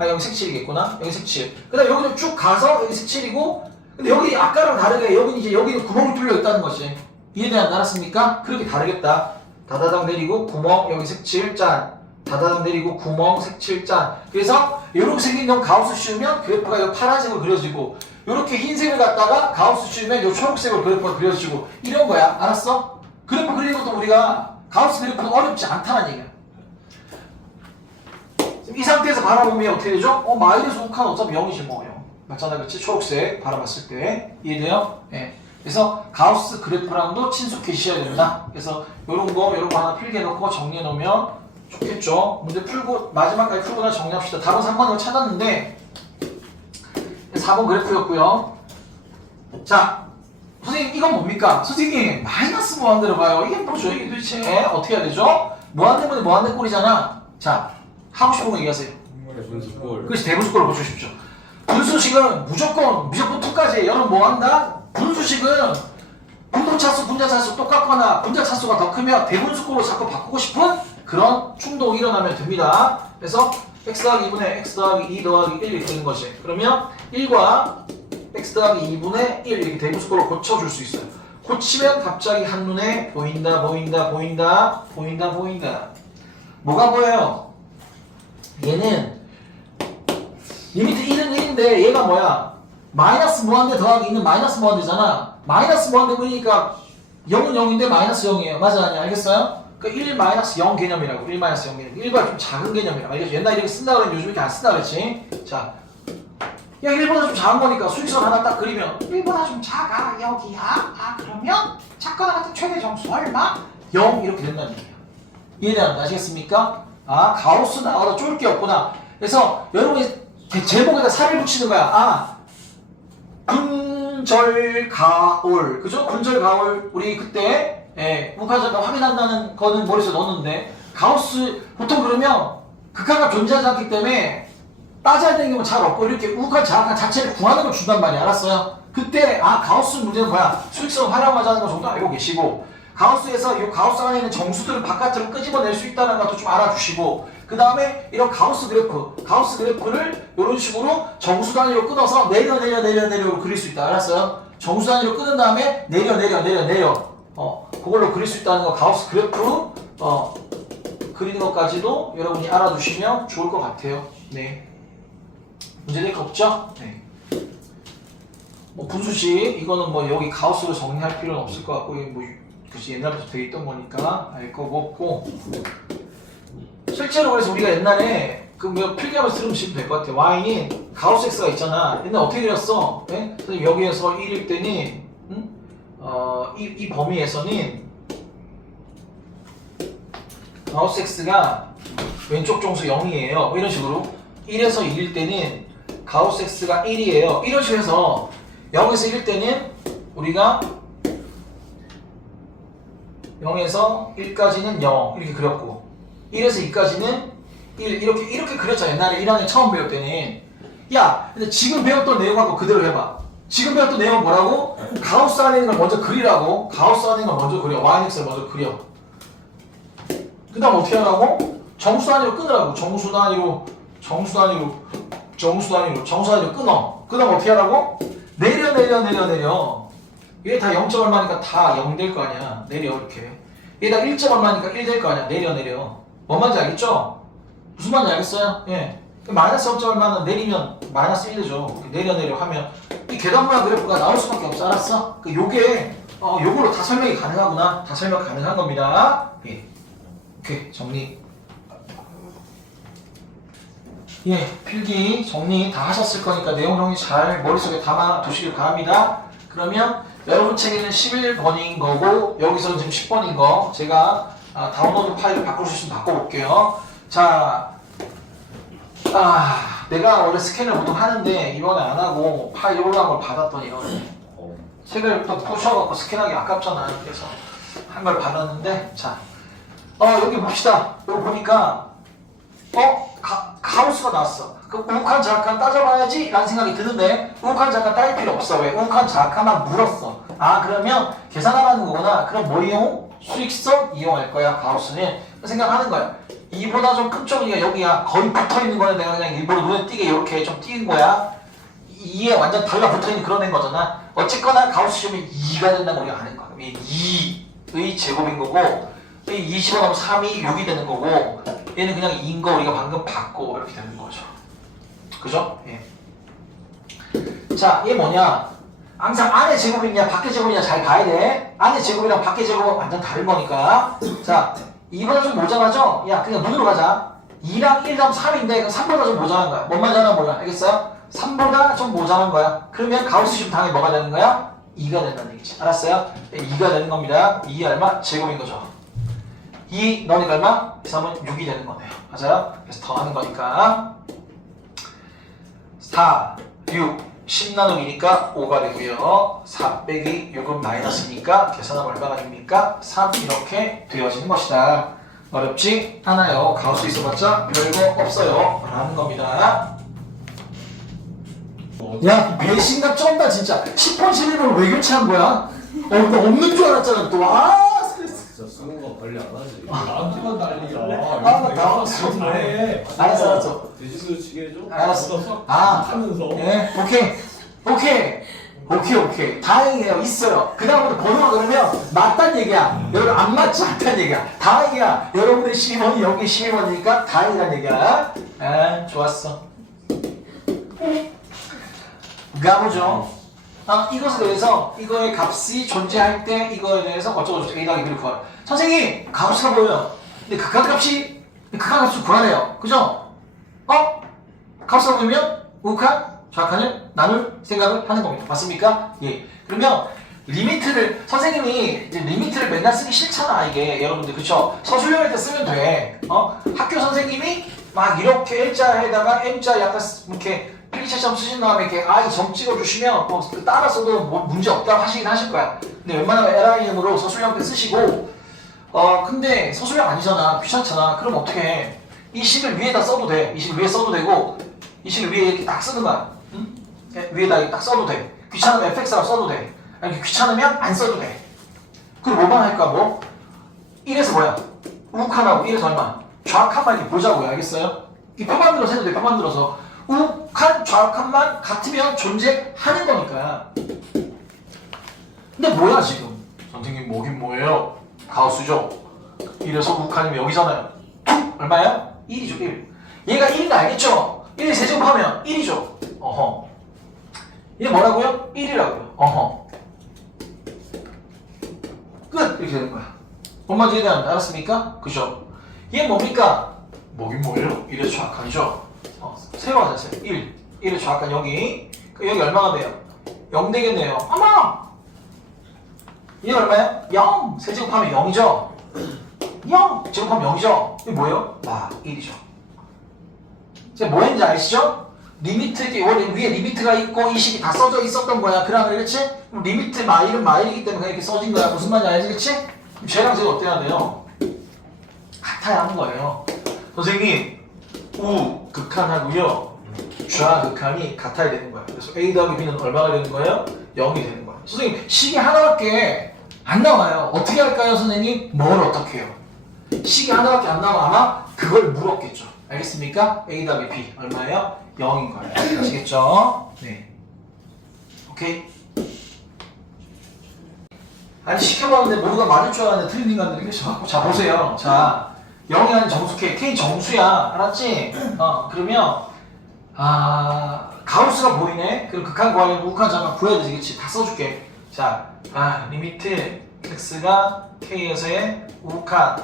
여기 색칠이겠구나. 여기 색칠. 그 다음에 여기도 쭉 가서 여기 색칠이고. 근데 여기 아까랑 다르게 여기는 구멍이 뚫려 있다는 것이. 이해돼 안 돼? 알았습니까? 그렇게 다르겠다. 다다닥 내리고 구멍 여기 색칠 짠. 다다닥 내리고 구멍 색칠 짠. 그래서 이렇게 생긴 건 가우스 씌우면 그래프가 이 파란색으로 그려지고, 이렇게 흰색을 갖다가 가우스 씌우면 이 초록색으로 그래프가 그려지고, 이런 거야. 알았어? 그래프 그리는 것도 우리가 가우스 그래프는 어렵지 않다는 얘기야. 이 상태에서 바라보면 어떻게 되죠? 마이너스 5칸 어차피 0이지 뭐. 0. 맞잖아, 그렇지? 초록색 바라봤을 때. 이해돼요? 예. 그래서 가우스 그래프랑도 친숙해지셔야 된다. 그래서 요런 거 하나 필기해놓고 정리해놓으면 좋겠죠? 문제 풀고 마지막까지 풀고 나서 정리합시다. 답은 3번으로 찾았는데 4번 그래프였고요. 자, 선생님 이건 뭡니까? 선생님 마이너스 무한대로 봐요. 이게 뭐죠? 이게 도대체 어떻게 해야 되죠? 무한대분의 무한대 꼴이잖아. 자, 하고 싶은 거 얘기하세요. 분수꼴. 그렇지, 대분수꼴을 고쳐주십시오. 분수식은 무조건 2까지. 여러분 뭐 한다? 분수식은 분모차수, 분자차수 똑같거나 분자차수가 더 크면 대분수꼴로 자꾸 바꾸고 싶은 그런 충동이 일어나면 됩니다. 그래서 x 더하기 2분의 x 더하기 2 더하기 1 이렇게 되는 것이. 그러면 1과 x 더하기 2분의 1 이렇게 대분수꼴로 고쳐줄 수 있어요. 고치면 갑자기 한눈에 보인다. 뭐가 보여요? 얘는 리미트 1은 1인데 얘가 뭐야? 마이너스 무한대 더하기 2는 마이너스 무한대잖아. 마이너스 무한대분이니까 0은 0인데 마이너스 0이에요. 맞아 아니야? 알겠어요? 그러니까 1 마이너스 0 개념이라고. 1 마이너스 0 개념. 1과 좀 작은 개념이라고. 알겠죠? 옛날에 이렇게 쓴다 그러면 요즘 이렇게 안 쓴다 그랬지? 자, 야 1보다 좀 작은 거니까 수직선 하나 딱 그리면 1보다 좀 작아 여기야. 그러면 작거나 같은 최대 점수 얼마? 0 이렇게 된다는 얘기예요. 이해되는 아시겠습니까? 가우스 나와도 쫄 게 없구나. 그래서 여러분이 제목에다 살을 붙이는 거야. 분절가올, 그죠? 분절가올 우리 그때 우카자가 확인한다는 거는 머릿속에 넣었는데, 가우스 보통 그러면 극한값 존재하지 않기 때문에 따져야 되는 경우는 잘 없고 이렇게 우카자 자체를 구하는 걸 준단 말이야. 알았어요? 그때 가우스 문제는 뭐야? 수익성 활용하자는 거 정도 알고 계시고, 가우스에서 이 가우스 안에 있는 정수들을 바깥으로 끄집어낼 수 있다는 것도 좀 알아주시고, 그 다음에 이런 가우스 그래프를 이런 식으로 정수 단위로 끊어서 내려 그릴 수 있다. 알았어요? 정수 단위로 끊은 다음에 내려 그걸로 그릴 수 있다는 거, 가우스 그래프 그리는 것까지도 여러분이 알아두시면 좋을 것 같아요. 네. 문제될 거 없죠? 네. 뭐 분수식 이거는 뭐 여기 가우스로 정리할 필요는 없을 것 같고, 뭐 그치 옛날부터 돼 있던 거니까 알 거고 없고. 실제로 그래서 우리가 옛날에 뭐 필기하면서 들으면 될 것 같아. y는 가우스 x가 있잖아. 옛날 어떻게 그렸어? 네? 선생님 여기에서 1일 때는 이 범위에서는 가우스 x가 왼쪽 정수 0이에요. 이런 식으로 1에서 2일 때는 가우스 x가 1이에요. 이런 식으로 해서 0에서 1일 때는 우리가 0에서 1까지는 0 이렇게 그렸고, 1에서 2까지는 1 이렇게 그렸잖아. 옛날에 1학년 처음 배울 때는. 야, 근데 지금 배웠던 내용하고 그대로 해봐. 지금 배웠던 내용은 뭐라고? 가우스 안에 있는 걸 먼저 그리라고. 가우스 안에 있는 걸 먼저 그려. yx를 먼저 그려. 그 다음 어떻게 하라고? 정수 단위로 끊으라고. 정수 단위로 끊어. 그 다음 어떻게 하라고? 내려. 얘 다 0점 얼마니까 다 0 될 거 아니야. 내려 이렇게. 얘가 1점 얼마니까 1 될 거 아니야. 내려. 뭔 말인지 알겠죠? 무슨 말인지 알겠어요? 예. 마이너스 0점 얼마는 내리면 마이너스 1 되죠. 내려 하면 이 계단 모양 그래프가 나올 수밖에 없어. 알았어? 요게 요걸로 다 설명이 가능하구나. 다 설명 가능한 겁니다. 예. 오케이. 정리. 예. 필기 정리 다 하셨을 거니까 내용 정리 잘 머릿속에 담아 두시길 바랍니다. 그러면 여러분 책에는 11번인 거고 여기서는 지금 10번인 거 제가 다운로드 파일을 바꿀 수 있으면 바꿔볼게요. 자, 내가 원래 스캔을 보통 하는데 이번에 안 하고 파일 올라온 걸 받았더니 이러네. 책을 또 부셔갖고 스캔하기 아깝잖아. 그래서 한 걸 받았는데 자, 여기 봅시다. 여기 보니까 가우스가 나왔어. 그럼 우욱한 자악한 따져봐야지 라는 생각이 드는데 우욱한 자악한 따질 필요 없어. 왜? 우욱한 자악한만 물었어. 그러면 계산하라는 거구나. 그럼 뭐 이용? 수익성 이용할 거야. 가우스는 생각하는 거야. 이보다 좀 큰 쪽이니까 여기야 거의 붙어있는 거는 내가 그냥 일부러 눈에 띄게 이렇게 좀 띄는 거야. 2에 완전 달라붙어있는 그런 애인 거잖아. 어쨌거나 가우스 시험이 2가 된다고 우리가 아는 거야. 2의 제곱인 거고 2 집어넣으면 3이 6이 되는 거고 얘는 그냥 2인 거 우리가 방금 봤고 이렇게 되는 거죠. 그죠? 예. 자, 얘 뭐냐? 항상 안에 제곱이냐 밖에 제곱이냐 잘 봐야 돼. 안에 제곱이랑 밖에 제곱은 완전 다른 거니까. 자, 2보다 좀 모자라죠? 야, 그냥 눈으로 가자. 2랑 1 더하면 3인데 그럼 3보다 좀 모자란 거야. 뭔 말인지 알아 몰라. 알겠어요? 3보다 좀 모자란 거야. 그러면 가우스 시험 당연히 뭐가 되는 거야? 2가 된다는 얘기지. 알았어요? 2가 되는 겁니다. 2 얼마? 제곱인 거죠. 2 넣으니까 얼마? 3은 6이 되는 거네요. 맞아요? 그래서 더 하는 거니까 4, 6, 10 나누기니까 5가 되고요. 4 빼기 6은 마이너스니까 계산하면 얼마가 됩니까? 3 이렇게 되어지는 것이다. 어렵지 않아요. 가우스 있어봤자 별거 없어요. 라는 겁니다. 야, 배신감 쩐다 진짜. 10번 11번 왜 교체한 거야? 나 없는 줄 알았잖아 또. 진짜 수능 거 관리 안 하지. 나한테만 난리야. 나 나왔어. 잘해. 알았어. 돼지수요 치게 해줘? 알았어. 하면서. 네, 오케이. 다행이에요. 있어요. 그 다음부터 번호가 그러면 맞단 얘기야. 여러분 안 맞지 않단 얘기야. 다행이야. 여러분들 12번이 여기 12번이니까 다행이란 얘기야. 좋았어. 가보죠. 이것에 대해서 이거의 값이 존재할 때 이거에 대해서 어쩌고저쩌고 A 더하기 B를 구하라. 선생님, 가우스가 보여요. 근데 극한값이 구하래요. 그죠? 가우스가 보면 우욱한, 좌악한을 나눌 생각을 하는 겁니다. 맞습니까? 예. 그러면 리미트를 선생님이 이제 리미트를 맨날 쓰기 싫잖아 이게 여러분들 그쵸? 서술형일 때 쓰면 돼. 학교 선생님이 막 이렇게 L자에다가 M자 약간 이렇게 필기체점 쓰신 다음에 이렇게 I 점 찍어주시면 따라서도 뭐 문제 없다고 하시긴 하실 거야. 근데 웬만하면 LIM으로 서술형 때 쓰시고 근데 서술형 아니잖아. 귀찮잖아. 그럼 어떻게 해? 이 식을 위에다 써도 돼. 이 식을 위에 써도 되고 이 식을 위에 이렇게 딱 쓰는 거야. 응? 위에다 이렇게 딱 써도 돼. 귀찮으면 fx라고 써도 돼. 아니 귀찮으면 안 써도 돼. 그리고 뭐만 할까 뭐? 1에서 뭐야? 우욱한하고 1에서 얼마? 좌악한만 이렇게 보자고요. 알겠어요? 이 표만 들어서 해도 돼. 표만 들어서 우욱한 좌악한만 같으면 존재하는 거니까. 근데 뭐야 지금? 선생님 뭐긴 뭐예요? 가우스죠? 1에서 우욱한이면 여기잖아요. 얼마야? 1이죠 1. 얘가 1인 거 알겠죠? 1을 세제곱하면 1이죠. 어허. 얘 뭐라고요? 1이라고요. 어허. 끝! 이렇게 되는 거야. 뭔 말인지 이해되는데 알았습니까? 그죠? 얘 뭡니까? 뭐긴 뭐예요? 1의 좌악한이죠? 세로 하자, 세로. 1의 좌악한 여기. 여기 얼마가 돼요? 0 되겠네요. 어머! 얘 얼마야? 0! 세제곱하면 0이죠? 0! 제곱하면 0이죠? 이게 뭐예요? 1이죠. 이제 뭐 했는지 아시죠? 리미트, 원래 위에 리미트가 있고 이 식이 다 써져 있었던 거야. 그러면 그렇지? 그럼 리미트 마일은 마일이기 때문에 이렇게 써진 거야. 무슨 말인지 알지? 그렇지? 쟤랑 쟤가 어때야 돼요? 같아야 하는 거예요. 선생님, 극한하고요. 좌극한이 같아야 되는 거야. 그래서 A 더하기 B는 얼마가 되는 거예요? 0이 되는 거야. 선생님, 식이 하나밖에 안 나와요. 어떻게 할까요, 선생님? 뭘 어떻게 해요? 식이 하나밖에 안 나와 아마 그걸 물었겠죠. 알겠습니까? A 더하기 B 얼마예요? 0인 거예요. 아시겠죠? 네. 오케이. 아니 시켜봤는데 모두가 맞을 줄 알았는데 틀린 인간들이 계셔갖고 자 보세요. 자 0이 아닌 정수 K, K 정수야. 알았지? 그러면 가우스가 보이네? 그럼 극한 구하려면 우극한 장관 구해야 되지. 그치? 다 써줄게. 자, 리미트 x가 k에서의 우극한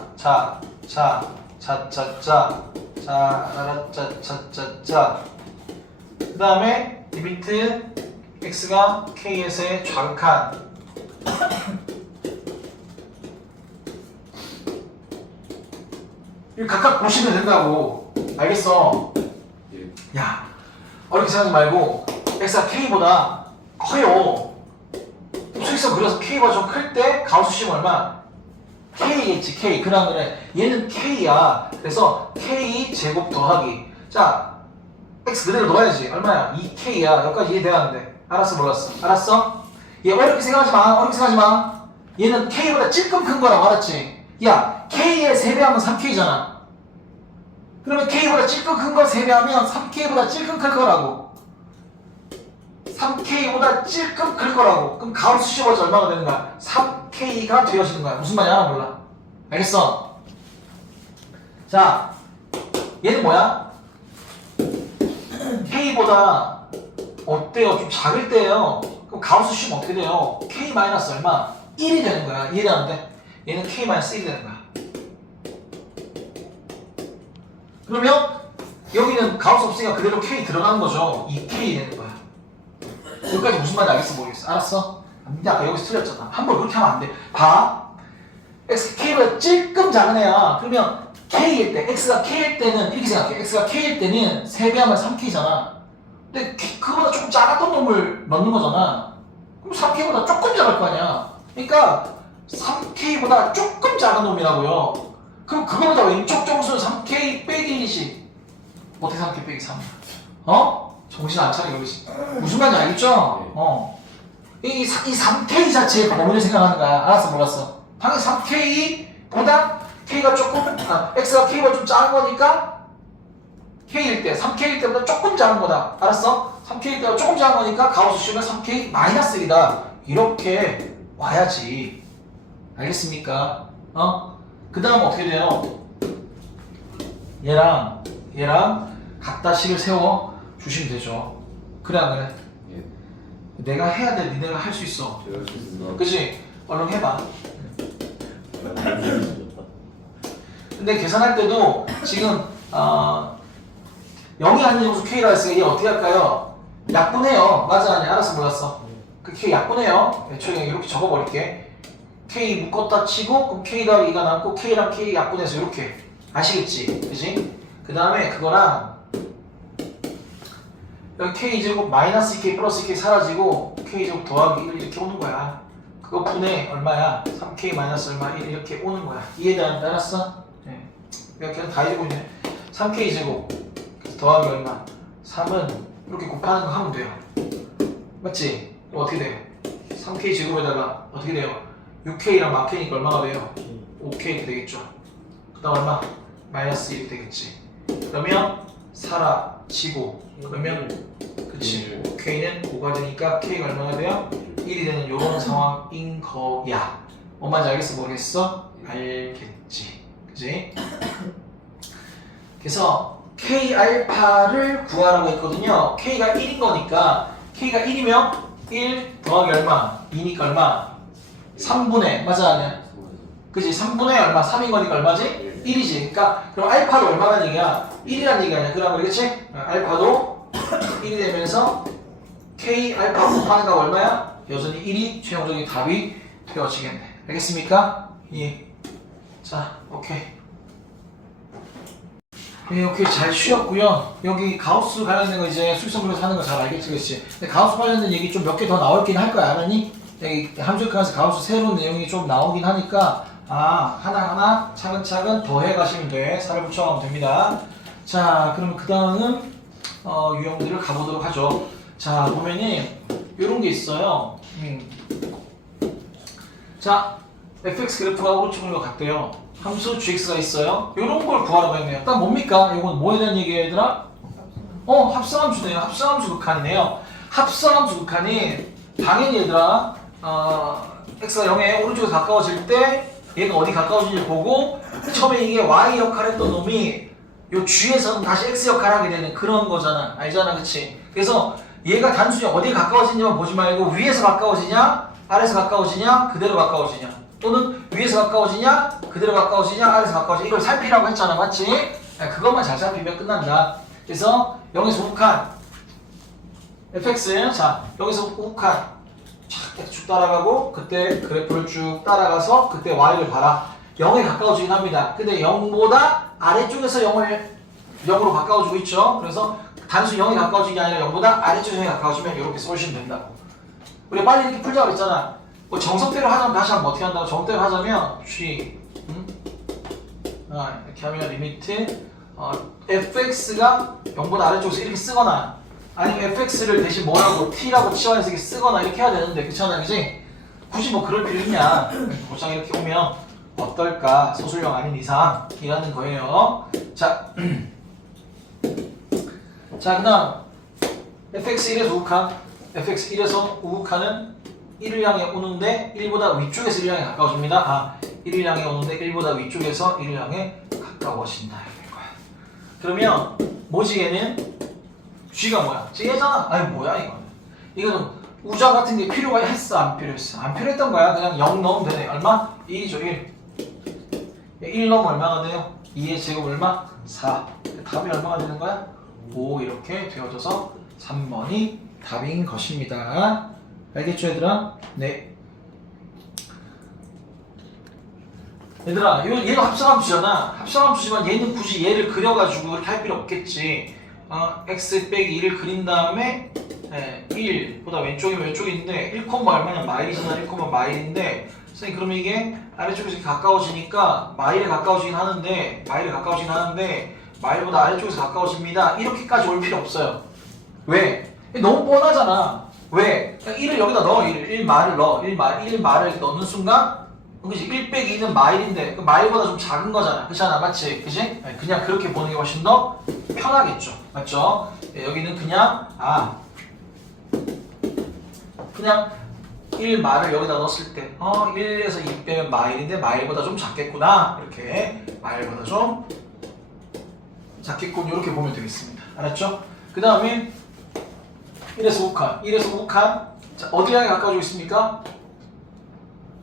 그 다음에 리미트 x가 k에서의 좌극한 이거 각각 보시면 된다고. 알겠어? 예. 야, 어렵게 생각하지 말고 x가 k보다 커요. 수익선 그려서 k보다 좀 클 때 가우스 심 얼마? k겠지, k. 그래. 얘는 k야. 그래서 k 제곱 더하기. 자, x 그대로 넣어야지. 얼마야? 2k야. 여기까지 이해돼야하는데. 알았어, 몰랐어? 알았어? 얘 어렵게 생각하지 마. 얘는 k보다 찔끔 큰 거라고. 알았지? 야, k의 3배하면 3k잖아. 그러면 k보다 찔끔 큰 거 3배하면 3k보다 찔끔 클 거라고. 3k보다 찔끔 클 거라고. 그럼 가우스 슈버즈 얼마가 되는 거야? 3k가 되어지는 거야. 무슨 말인지 알아 몰라? 알겠어? 자, 얘는 뭐야? k보다 어때요? 좀 작을 때예요. 그럼 가우스 슈버 어떻게 돼요? k 마이너스 얼마? 1이 되는 거야. 이해되는데? 얘는 k 마이너스 1이 되는 거야. 그러면 여기는 가우스 없으니까 그대로 k 들어가는 거죠. 2k 되는 거야. 여기까지 무슨 말인지 알겠어 모르겠어? 알았어? 근데 아까 여기서 틀렸잖아. 함부로 그렇게 하면 안 돼. 봐. x, k보다 찔끔 작은 애야. 그러면 k일 때, x가 k일 때는 이렇게 생각해. x가 k일 때는 3배하면 3k잖아. 근데 그거보다 조금 작았던 놈을 넣는 거잖아. 그럼 3k보다 조금 작을 거 아니야. 그러니까 3k보다 조금 작은 놈이라고요. 그럼 그거보다 왼쪽 정수는 3k 빼기 1이지. 어떻게 3k 빼기 3? 정신 안 차리고 있지. 무슨 말인지 알겠죠? 이 3k 자체에 뭐를 생각하는 거야. 알았어, 몰랐어? 당연히 3k보다 k가 조금, x가 k보다 좀 작은 거니까 k일 때, 3k일 때보다 조금 작은 거다. 알았어? 3k일 때보다 조금 작은 거니까 가우스 슈면 3k 마이너스 1이다. 이렇게 와야지. 알겠습니까? 그 다음 어떻게 돼요? 얘랑 갖다 식을 세워 주시면 되죠. 그래 안 그래? 예. 내가 해야 돼. 니네가 할 수 있어. 제가 할수 있나? 그치? 얼른 해봐. 근데 계산할 때도 지금 0이 아닌 정수 k라 했으니까 얘 어떻게 할까요? 약분해요. 맞아 아니야? 알았어 몰랐어? 그 k 약분해요. 애초에 이렇게 적어버릴게. k 묶었다 치고 그럼 k 더하기 2가 남고 k랑 k 약분해서 이렇게. 아시겠지? 그치? 그 다음에 그거랑 여기 k제곱 마이너스 k 플러스 k 사라지고 k제곱 더하기 1 이렇게 오는 거야. 그거 분의 얼마야? 3k 마이너스 얼마 1 이렇게 오는 거야. 이해가 알았어? 네. 내가 그냥 다 해주고 있네. 3k제곱 더하기 얼마? 3은 이렇게 곱하는 거 하면 돼요. 맞지? 그럼 어떻게 돼요? 3k제곱에다가 어떻게 돼요? 6k랑 막k니까 얼마가 돼요? 5k 이렇게 되겠죠. 그 다음 얼마? 마이너스 1이 되겠지. 그러면 사라지고 그러면 그치 5k는 5가 되니까 k가 얼마가 돼요? 1이 되는 이런 상황인 거야. 뭔 말인지 알겠어? 모르겠어? 알겠지. 그치? 그래서 k 알파를 구하라고 했거든요. k가 1인 거니까 k가 1이면 1 더하기 얼마? 2니까 얼마? 3분의 맞아 아니야? 그치? 3분의 얼마? 3인 거니까 얼마지? 1이지. 그러니까 그럼 알파도 얼마라는 얘기야? 1이라는 얘기 아니야? 그러면 그렇지? 알파도 1이 되면서 k 알파 곱하는 값 얼마야? 여전히 1이 최종적인 답이 되어지겠네. 알겠습니까? 예. 자, 오케이. 예, 오케이. 잘 쉬었고요. 여기 가우스 관련된 거 이제 수익성 그려서 하는 거 잘 알겠지, 그렇지? 근데 가우스 관련된 얘기 좀 몇 개 더 나올긴 할 거야, 알았니? 여기 함수에서 가우스 새로운 내용이 좀 나오긴 하니까 하나하나 차근차근 더 해가시면 돼. 살을 붙여가면 됩니다. 자, 그럼 그 다음은 유형들을 가보도록 하죠. 자, 보면은 이런 게 있어요. 자, fx 그래프가 오른쪽으로 같대요. 함수 gx가 있어요. 이런 걸 구하라고 했네요. 딱 뭡니까? 이건 뭐에 대한 얘기예요, 얘들아? 합성함수네요. 합성함수 극한이네요. 합성함수 극한이 당연히 얘들아 x가 0에 오른쪽에서 가까워질 때 얘가 어디 가까워지는지 보고 처음에 이게 y 역할을 했던 놈이 요 G에서는 다시 x 역할을 하게 되는 그런 거잖아. 알잖아, 그치? 그래서 얘가 단순히 어디에 가까워지는지만 보지 말고 위에서 가까워지냐, 아래에서 가까워지냐, 그대로 가까워지냐, 또는 위에서 가까워지냐, 그대로 가까워지냐, 아래에서 가까워지냐, 이걸 살피라고 했잖아, 맞지? 그것만 잘 살피면 끝난다. 그래서 0에서 우칸 fx, 자 여기서 우칸 쭉 따라가고 그때 그래프를 쭉 따라가서 그때 y를 봐라. 0에 가까워지긴 합니다. 근데 0보다 아래쪽에서 0으로 가까워지고 있죠. 그래서 단순히 0에 가까워지는 게 아니라 0보다 아래쪽에서 0에 가까워지면 이렇게 쏘시면 된다고. 우리 빨리 이렇게 풀자고 그랬잖아. 뭐 정석대로 하자면 다시 한번 어떻게 한다고? 정석대로 하자면 G 이렇게 하면 리미트 fx가 0보다 아래쪽에서 이렇게 쓰거나 아니면 fx를 대신 뭐라고 t라고 치환해서 이렇게 쓰거나 이렇게 해야 되는데 그렇잖아, 그지? 굳이 뭐 그럴 필요 있냐? 고장 이렇게 오면 어떨까? 소술형 아닌 이상이라는 거예요. 자, 자 그다음 fx 1에서 우칸, fx 1에서 우칸은 1을 향해 오는데 1보다 위쪽에서 1을 향해 가까워집니다. 1을 향해 오는데 1보다 위쪽에서 1을 향해 가까워진다. 이런 거야. 그러면 뭐지 얘는? G가 뭐야? G잖아. 아니 뭐야 이거는? 이거는 우자 같은 게 필요가 했어? 안 필요했어? 안 필요했던 거야. 그냥 0 넣으면 되네. 얼마? 1이죠 1. 1 넣으면 얼마가 돼요? 2의 제곱 얼마? 4. 답이 얼마가 되는 거야? 5 이렇게 되어져서 3번이 답인 것입니다. 알겠죠 얘들아? 네. 얘들아 얘가 합성함수잖아. 합성함수지만 얘는 굳이 얘를 그려가지고 이렇게 할 필요 없겠지. x 빼기 2를 그린 다음에 1보다 왼쪽이면 왼쪽이 있는데 1, 얼마냐 마일이잖아. 1, 마일인데 선생님 그러면 이게 아래쪽에서 이렇게 가까워지니까 마일에 가까워지긴 하는데 마일보다 아래쪽에서 가까워집니다. 이렇게까지 올 필요 없어요. 왜? 너무 뻔하잖아. 왜? 1을 여기다 넣어. 1 말을 넣어. 1 말을 이렇게 넣는 순간 그치? 1 빼기 2는 마일인데 그 마일보다 좀 작은 거잖아. 그렇잖아. 맞지? 그치? 그냥 그렇게 보는 게 훨씬 더 편하겠죠. 맞죠? 여기는 그냥 그냥 1 말을 여기다 넣었을 때 1에서 2 빼면 마일인데 마일보다 좀 작겠구나. 이렇게 마일보다 좀 작겠군. 이렇게 보면 되겠습니다. 알았죠? 그 다음에 1에서 5칸 자, 어디 향해 가까워지고 있습니까?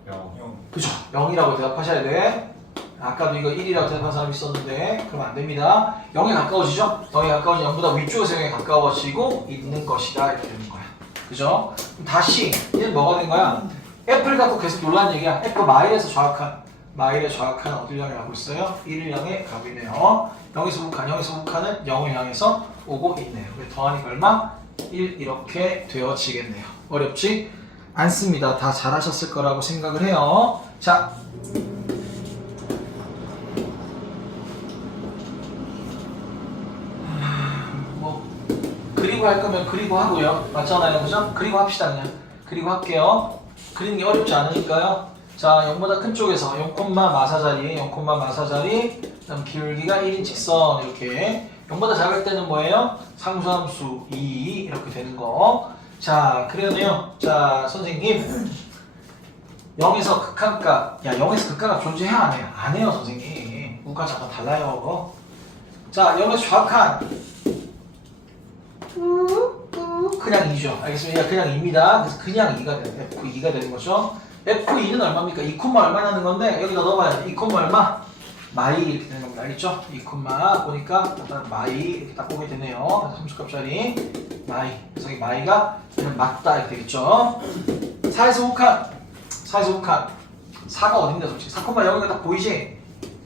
0. 그죠? 0이라고 대답하셔야 돼. 아까도 이거 1이라고 대답한 사람이 있었는데 그러면 안 됩니다. 0에 가까워지죠? 0에 가까워지면 0보다 위쪽에서 0에 가까워지고 있는 것이다. 이렇게 되는 거야. 그죠? 그럼 다시 얘는 뭐가 된 거야? f를 갖고 계속 놀란 얘기야. f 마일에서 좌악한 마일의 좌악한 어디를 향해 가고 있어요? 1을 향해 가고 있네요. 0에서 5칸은 0을 향해서 오고 있네요. 더하니까 얼마? 1 이렇게 되어지겠네요. 어렵지 않습니다. 다 잘하셨을 거라고 생각을 해요. 자, 뭐 그리고 할 거면 그리고 하고요. 맞잖아요, 그죠? 그리고 합시다 그냥. 그리고 할게요. 그리는 게 어렵지 않으니까요. 자, 0보다 큰 쪽에서 0, 마사자리, 그다음 기울기가 1인 직선 이렇게 0보다 작을 때는 뭐예요? 상수함수 2 이렇게 되는 거. 자, 그러네요. 자, 선생님 0에서 극한값 0에서 극한값 존재해야 안 해요? 안 해요, 선생님. 우가 잠깐 달라요. 자, 0에서 좌악한 그냥 2죠. 알겠습니다. 그냥 2입니다. 그래서 그냥 2가 되는 F2가 되는 거죠. F2는 얼마입니까? 2, 얼마냐는 건데 여기다 넣어봐야 돼. 2, 얼마? 마이 이렇게 되는 겁니다. 알겠죠? 2, 보니까 일단 마이 이렇게 딱 보게 되네요. 함수값짜리 마이. 그래서 이 마이가 그냥 맞다 이렇게 되겠죠? 4에서 5칸 4가 어딘데 솔직히 4,0가 딱 보이지?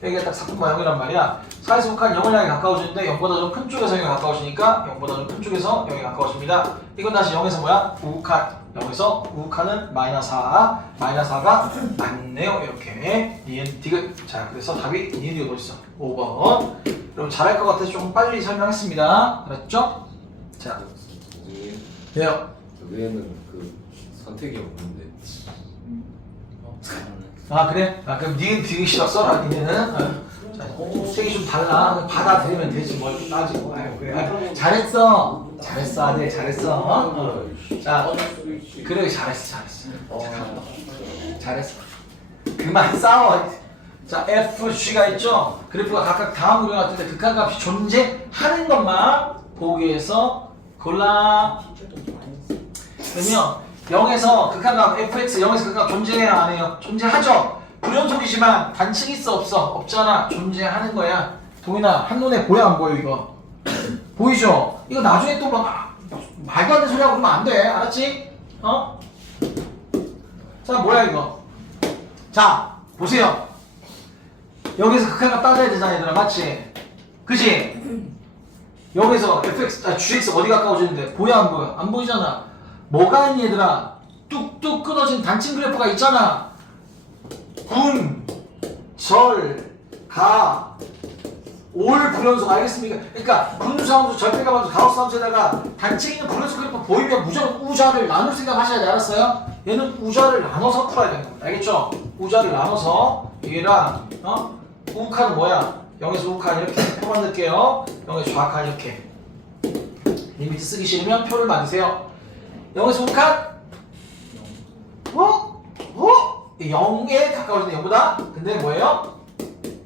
여기가 딱 4,0이란 말이야. 4에서 5칸 0을 향해 가까워지는데 0보다 좀 큰 쪽에서 0에 가까워지니까 0보다 좀 큰 쪽에서 0에 가까워집니다. 이건 다시 0에서 뭐야? 5칸 0에서 5칸은 마이너스 4 마이너스 4가 맞네요. 이렇게 니은 디귿. 자, 그래서 답이 니은 디귿 어딨어? 5번. 여러분 잘할 것 같아서 좀 빨리 설명했습니다. 알았죠? 자, 왜요? 위에는 그 선택이 없는데. 그래? 그럼 니은 디귿이라고 써라. 니는 자, 색이 좀 달라. 받아들이면 되지 뭘 따지고. 그래. 잘했어. 잘했어 아들 잘했어. 어? 자 그래 잘했어. 잘했어. 그만 싸워. 자 F, G가 있죠. 그래프가 각각 다음 그림 같은데 극한값이 존재하는 것만 보기에서 골라. 그러면 0에서 극한값 fx 0에서 극한값 존재해요 안 해요? 존재하죠. 불연속이지만 단층 있어 없어? 없잖아. 존재하는 거야. 동인아 한눈에 보여 안 보여 이거? 보이죠? 이거 나중에 또 막 말도 안 되는 소리 하고 그러면 안 돼. 알았지? 어? 자 뭐야 이거? 자 보세요. 여기서 극한값 따져야 되잖아 얘들아. 맞지? 그치? 여기서 fx, gx 어디 가까워지는데 보여 안 보여? 안 보이잖아. 뭐가 있니 얘들아? 뚝뚝 끊어진 단층 그래프가 있잖아. 군, 절, 가, 올 불연속 알겠습니까? 그러니까 분수함수, 절대값함수, 가로수함수에다가 단층 있는 불연속 그래프 보이면 무조건 우좌를 나눌 생각하셔야 돼. 알았어요? 얘는 우좌를 나눠서 풀어야 되는 겁니다. 알겠죠? 우좌를 나눠서 얘랑 우칸은 뭐야? 0에서 우칸 이렇게 표 만들게요. 0에서 좌칸 이렇게. 리미트 쓰기 싫으면 표를 만드세요. 0에서 우칸? 0에 가까워지는 0보다 근데 뭐예요?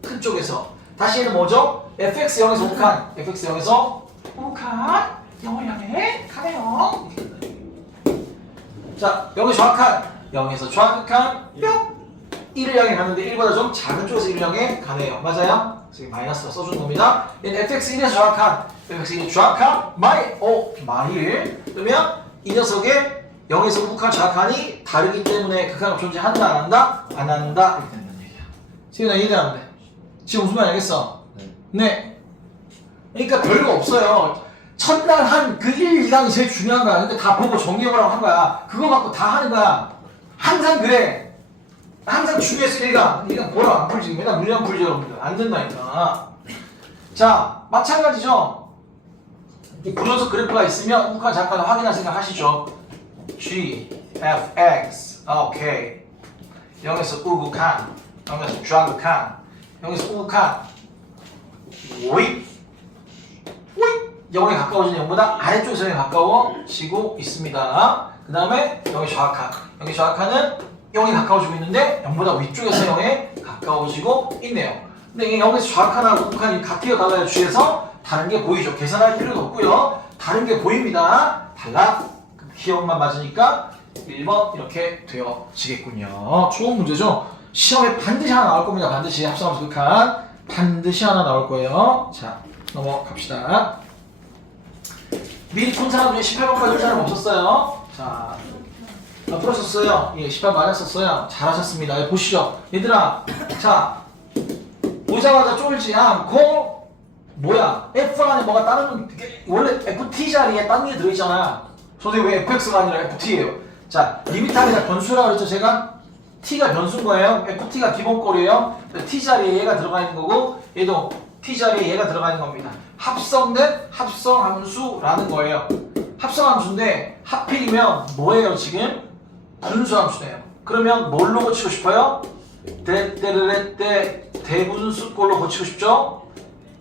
큰 쪽에서. 다시 얘는 뭐죠? fx 0에서 우칸. fx 0에서 우칸 0을 향해 가네요. 자, 0에서 좌칸. 0에서 좌극한 뿅! 1을 향해 가는데 1보다 좀 작은 쪽에서 1을 향해 가네요. 맞아요? 지금 마이너스로 써주는 겁니다. 얘는 fx 1에서 좌악한, fx 1에서 좌악한, 마일. 그러면 이 녀석의 0에서 우극한 좌악한이 다르기 때문에 극한값 존재한다, 안 한다? 안 한다. 이렇게 된다는 얘기야. 지금 이해되는데? 지금 무슨 말인지 알겠어? 네. 그러니까 별거 없어요. 첫날 한 그 1, 2강이 제일 중요한 거야. 그러니까 다 보고 정리해보라고 한 거야. 그거 갖고 다 하는 거야. 항상 그래. 항상 중요해서 1강 뭐라 안 풀지. 맨날 물량 풀지 여러분들. 안 된다니까. 자, 마찬가지죠. 이 불연속 그래프가 있으면 우칸 잠깐 확인할 생각 하시죠. G, F, X. 오케이. 0에서 우극한, 0에서 좌극한, 0에서 우극한. 오잇. 0에 가까워지는 0보다 아래쪽에서 0에 가까워지고 있습니다. 그 다음에 0의 좌악한. 0의 좌악한은 0에 가까워지고 있는데 0보다 위쪽에서 0에 가까워지고 있네요. 근데 이게 0에서 좌악한하고 우극한이 같아요 달라요? G에서 다른 게 보이죠. 계산할 필요도 없고요. 다른 게 보입니다. 달라. 기억만 맞으니까 1번 이렇게 되어지겠군요. 좋은 문제죠. 시험에 반드시 하나 나올 겁니다. 반드시 합성함수 극한 반드시 하나 나올 거예요. 자, 넘어갑시다. 미리 푼 사람 중에 18번까지 푼 사람 없었어요. 자, 풀었었어요. 예, 18 맞았었어요. 잘하셨습니다. 예, 보시죠. 얘들아, 자, 보자마자 쫄지 않고, 뭐야, F 안에 뭐가 다른, 원래 FT 자리에 다른 게 들어있잖아. 선생님 왜 FX가 아니라 FT예요? 자, 리미트 안에다 변수라고 그랬죠, 제가? T가 변수인 거예요. FT가 기본꼴이에요. T 자리에 얘가 들어가 있는 거고, 얘도 T 자리에 얘가 들어가 있는 겁니다. 합성된 합성함수라는 거예요. 합성함수인데 하필이면 뭐예요 지금? 분수함수네요. 그러면 뭘로 고치고 싶어요? 때 대분수꼴로 고치고 싶죠?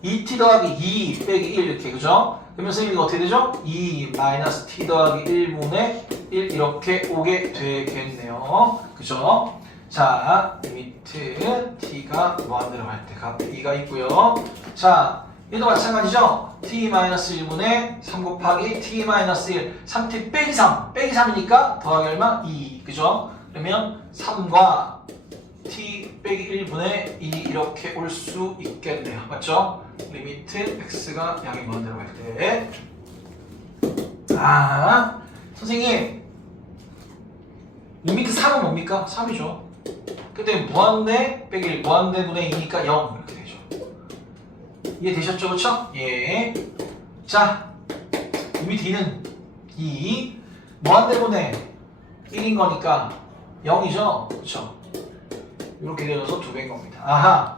2t 더하기 2 빼기 1 이렇게 그죠? 그러면 선생님 이거 어떻게 되죠? 2 마이너스 t 더하기 1분의 1 이렇게 오게 되겠네요. 그죠? 자, 리미트 t가 무한대로 갈 때 값 2가 있고요. 자, 얘도 마찬가지죠? t-1분의 3 곱하기 t-1 3t 빼기 3 빼기 3이니까 더하기 얼마? 2 그죠? 그러면 3과 t 빼기 1분의 2 이렇게 올 수 있겠네요. 맞죠? 리미트 x가 양이 무한대로 갈 때 선생님 리미트 3은 뭡니까? 3이죠. 그때 무한대 빼기 1 무한대분의 2니까 0 이렇게 되죠. 이해되셨죠? 그쵸? 예. 자, 리미트 2는 2 무한대분의 1인 거니까 0이죠? 그쵸? 이렇게 되어서 2배인 겁니다. 아하.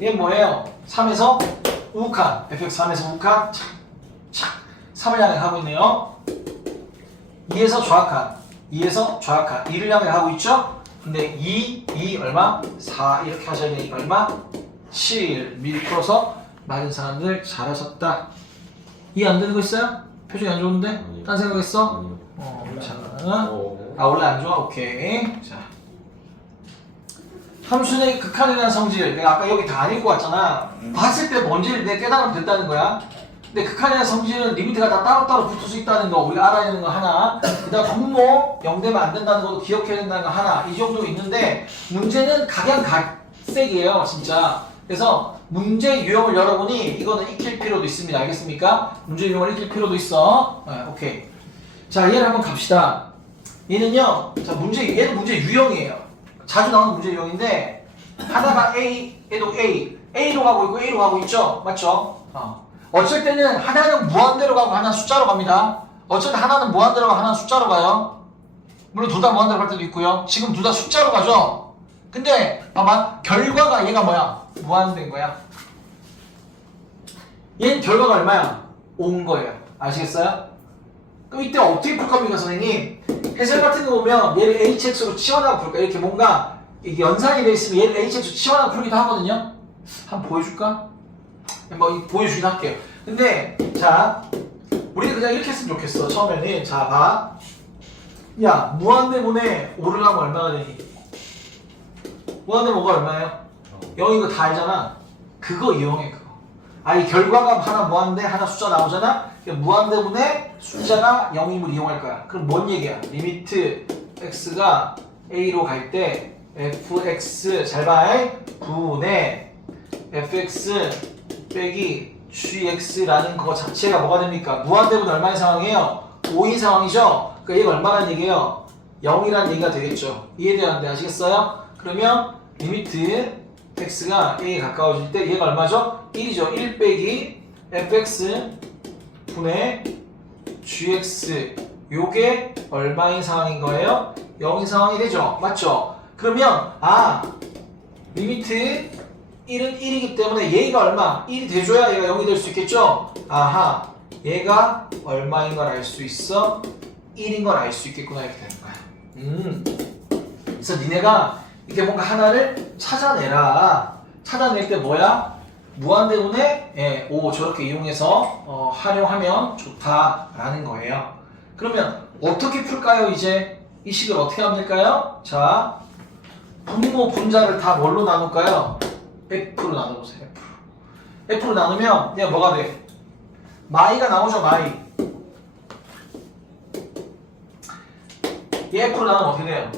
얘는 뭐예요? 3에서 우칸. fx 3에서 우칸. 착. 3을 향해 가고 있네요. 2에서 좌악한. 2에서 좌악한. 2를 향해 가고 있죠? 근데 2 얼마? 4 이렇게 하셔야 되니까 얼마? 7 미리 풀어서 맞은 사람들 잘하셨다. 이해 안 되는 거 있어요? 표정이 안 좋은데? 아니요. 딴 생각했어? 아니요. 괜찮아. 어. 아 원래 안 좋아? 오케이. 자, 함수의 극한에 대한 성질 내가 아까 여기 다 안 읽고 왔잖아. 봤을 때 뭔지를 내가 깨달으면 된다는 거야. 근데 극한에 대한 성질은 리미트가 다 따로따로 붙을 수 있다는 거 우리가 알아야 되는 거 하나. 그 다음 분모 0되면 안 된다는 것도 기억해야 된다는 거 하나. 이 정도 있는데 문제는 각양각색이에요 진짜. 그래서 문제 유형을 열어보니 이거는 익힐 필요도 있습니다. 알겠습니까? 문제 유형을 익힐 필요도 있어. 오케이. 자, 얘를 한번 갑시다. 얘는요, 자, 얘도 문제 유형이에요. 자주 나오는 문제 유형인데, 하나가 A, 얘도 A. A로 가고 있고, A로 가고 있죠? 맞죠? 어쩔 때는 하나는 무한대로 가고, 하나는 숫자로 갑니다. 어쩔 때 하나는 무한대로 가고, 하나는 숫자로 가요. 물론 둘 다 무한대로 갈 때도 있고요. 지금 둘 다 숫자로 가죠? 근데, 봐봐. 결과가 얘가 뭐야? 무한대인 거야. 얘는 결과가 얼마야? 5인 거예요. 아시겠어요? 그럼 이때 어떻게 풀 겁니까, 선생님? 해설 같은 거 보면 얘를 hx로 치환하고 풀까? 이렇게 뭔가 이게 연산이 돼 있으면 얘를 hx로 치환하고 풀기도 하거든요? 한번 보여줄까? 뭐 보여주긴 할게요. 근데 자, 우리는 그냥 이렇게 했으면 좋겠어. 처음에는 자, 봐. 야, 무한대분의 5를 하면 얼마나 되니? 무한대 5가 얼마예요? 0 이거 다 알잖아. 그거 이용해, 그거. 이 결과가 하나 무한대 하나 숫자 나오잖아. 무한대분의 숫자가 0임을 이용할 거야. 그럼 뭔 얘기야? 리미트 x가 a로 갈 때 fx 잘 봐. 분의 fx 빼기 gx라는 거 자체가 뭐가 됩니까? 무한대분 얼마의 상황이에요? 5인 상황이죠? 그러니까 얘가 얼마란 얘기예요? 0이란 얘기가 되겠죠. 이해되는데 아시겠어요? 그러면 리미트 x가 a에 가까워질 때 얘가 얼마죠? 1이죠. 1 빼기 fx 분의 gx 요게 얼마인 상황인 거예요? 0인 상황이 되죠. 맞죠? 그러면 리미트 1은 1이기 때문에 얘가 얼마? 1이 돼줘야 얘가 0이 될 수 있겠죠? 아하, 얘가 얼마인 걸 알 수 있어? 1인 걸 알 수 있겠구나 이렇게 되는 거야. 그래서 니네가 이렇게 뭔가 하나를 찾아내라. 찾아낼 때 뭐야? 무한대분의 5 저렇게 이용해서 활용하면 좋다라는 거예요. 그러면 어떻게 풀까요? 이제 이 식을 어떻게 하면 될까요? 자, 분모 분자를 다 뭘로 나눌까요? F로 나눠보세요. F로 나누면 얘가 뭐가 돼? 마이가 나오죠. 마이. 얘 F로 나누면 어떻게 돼요?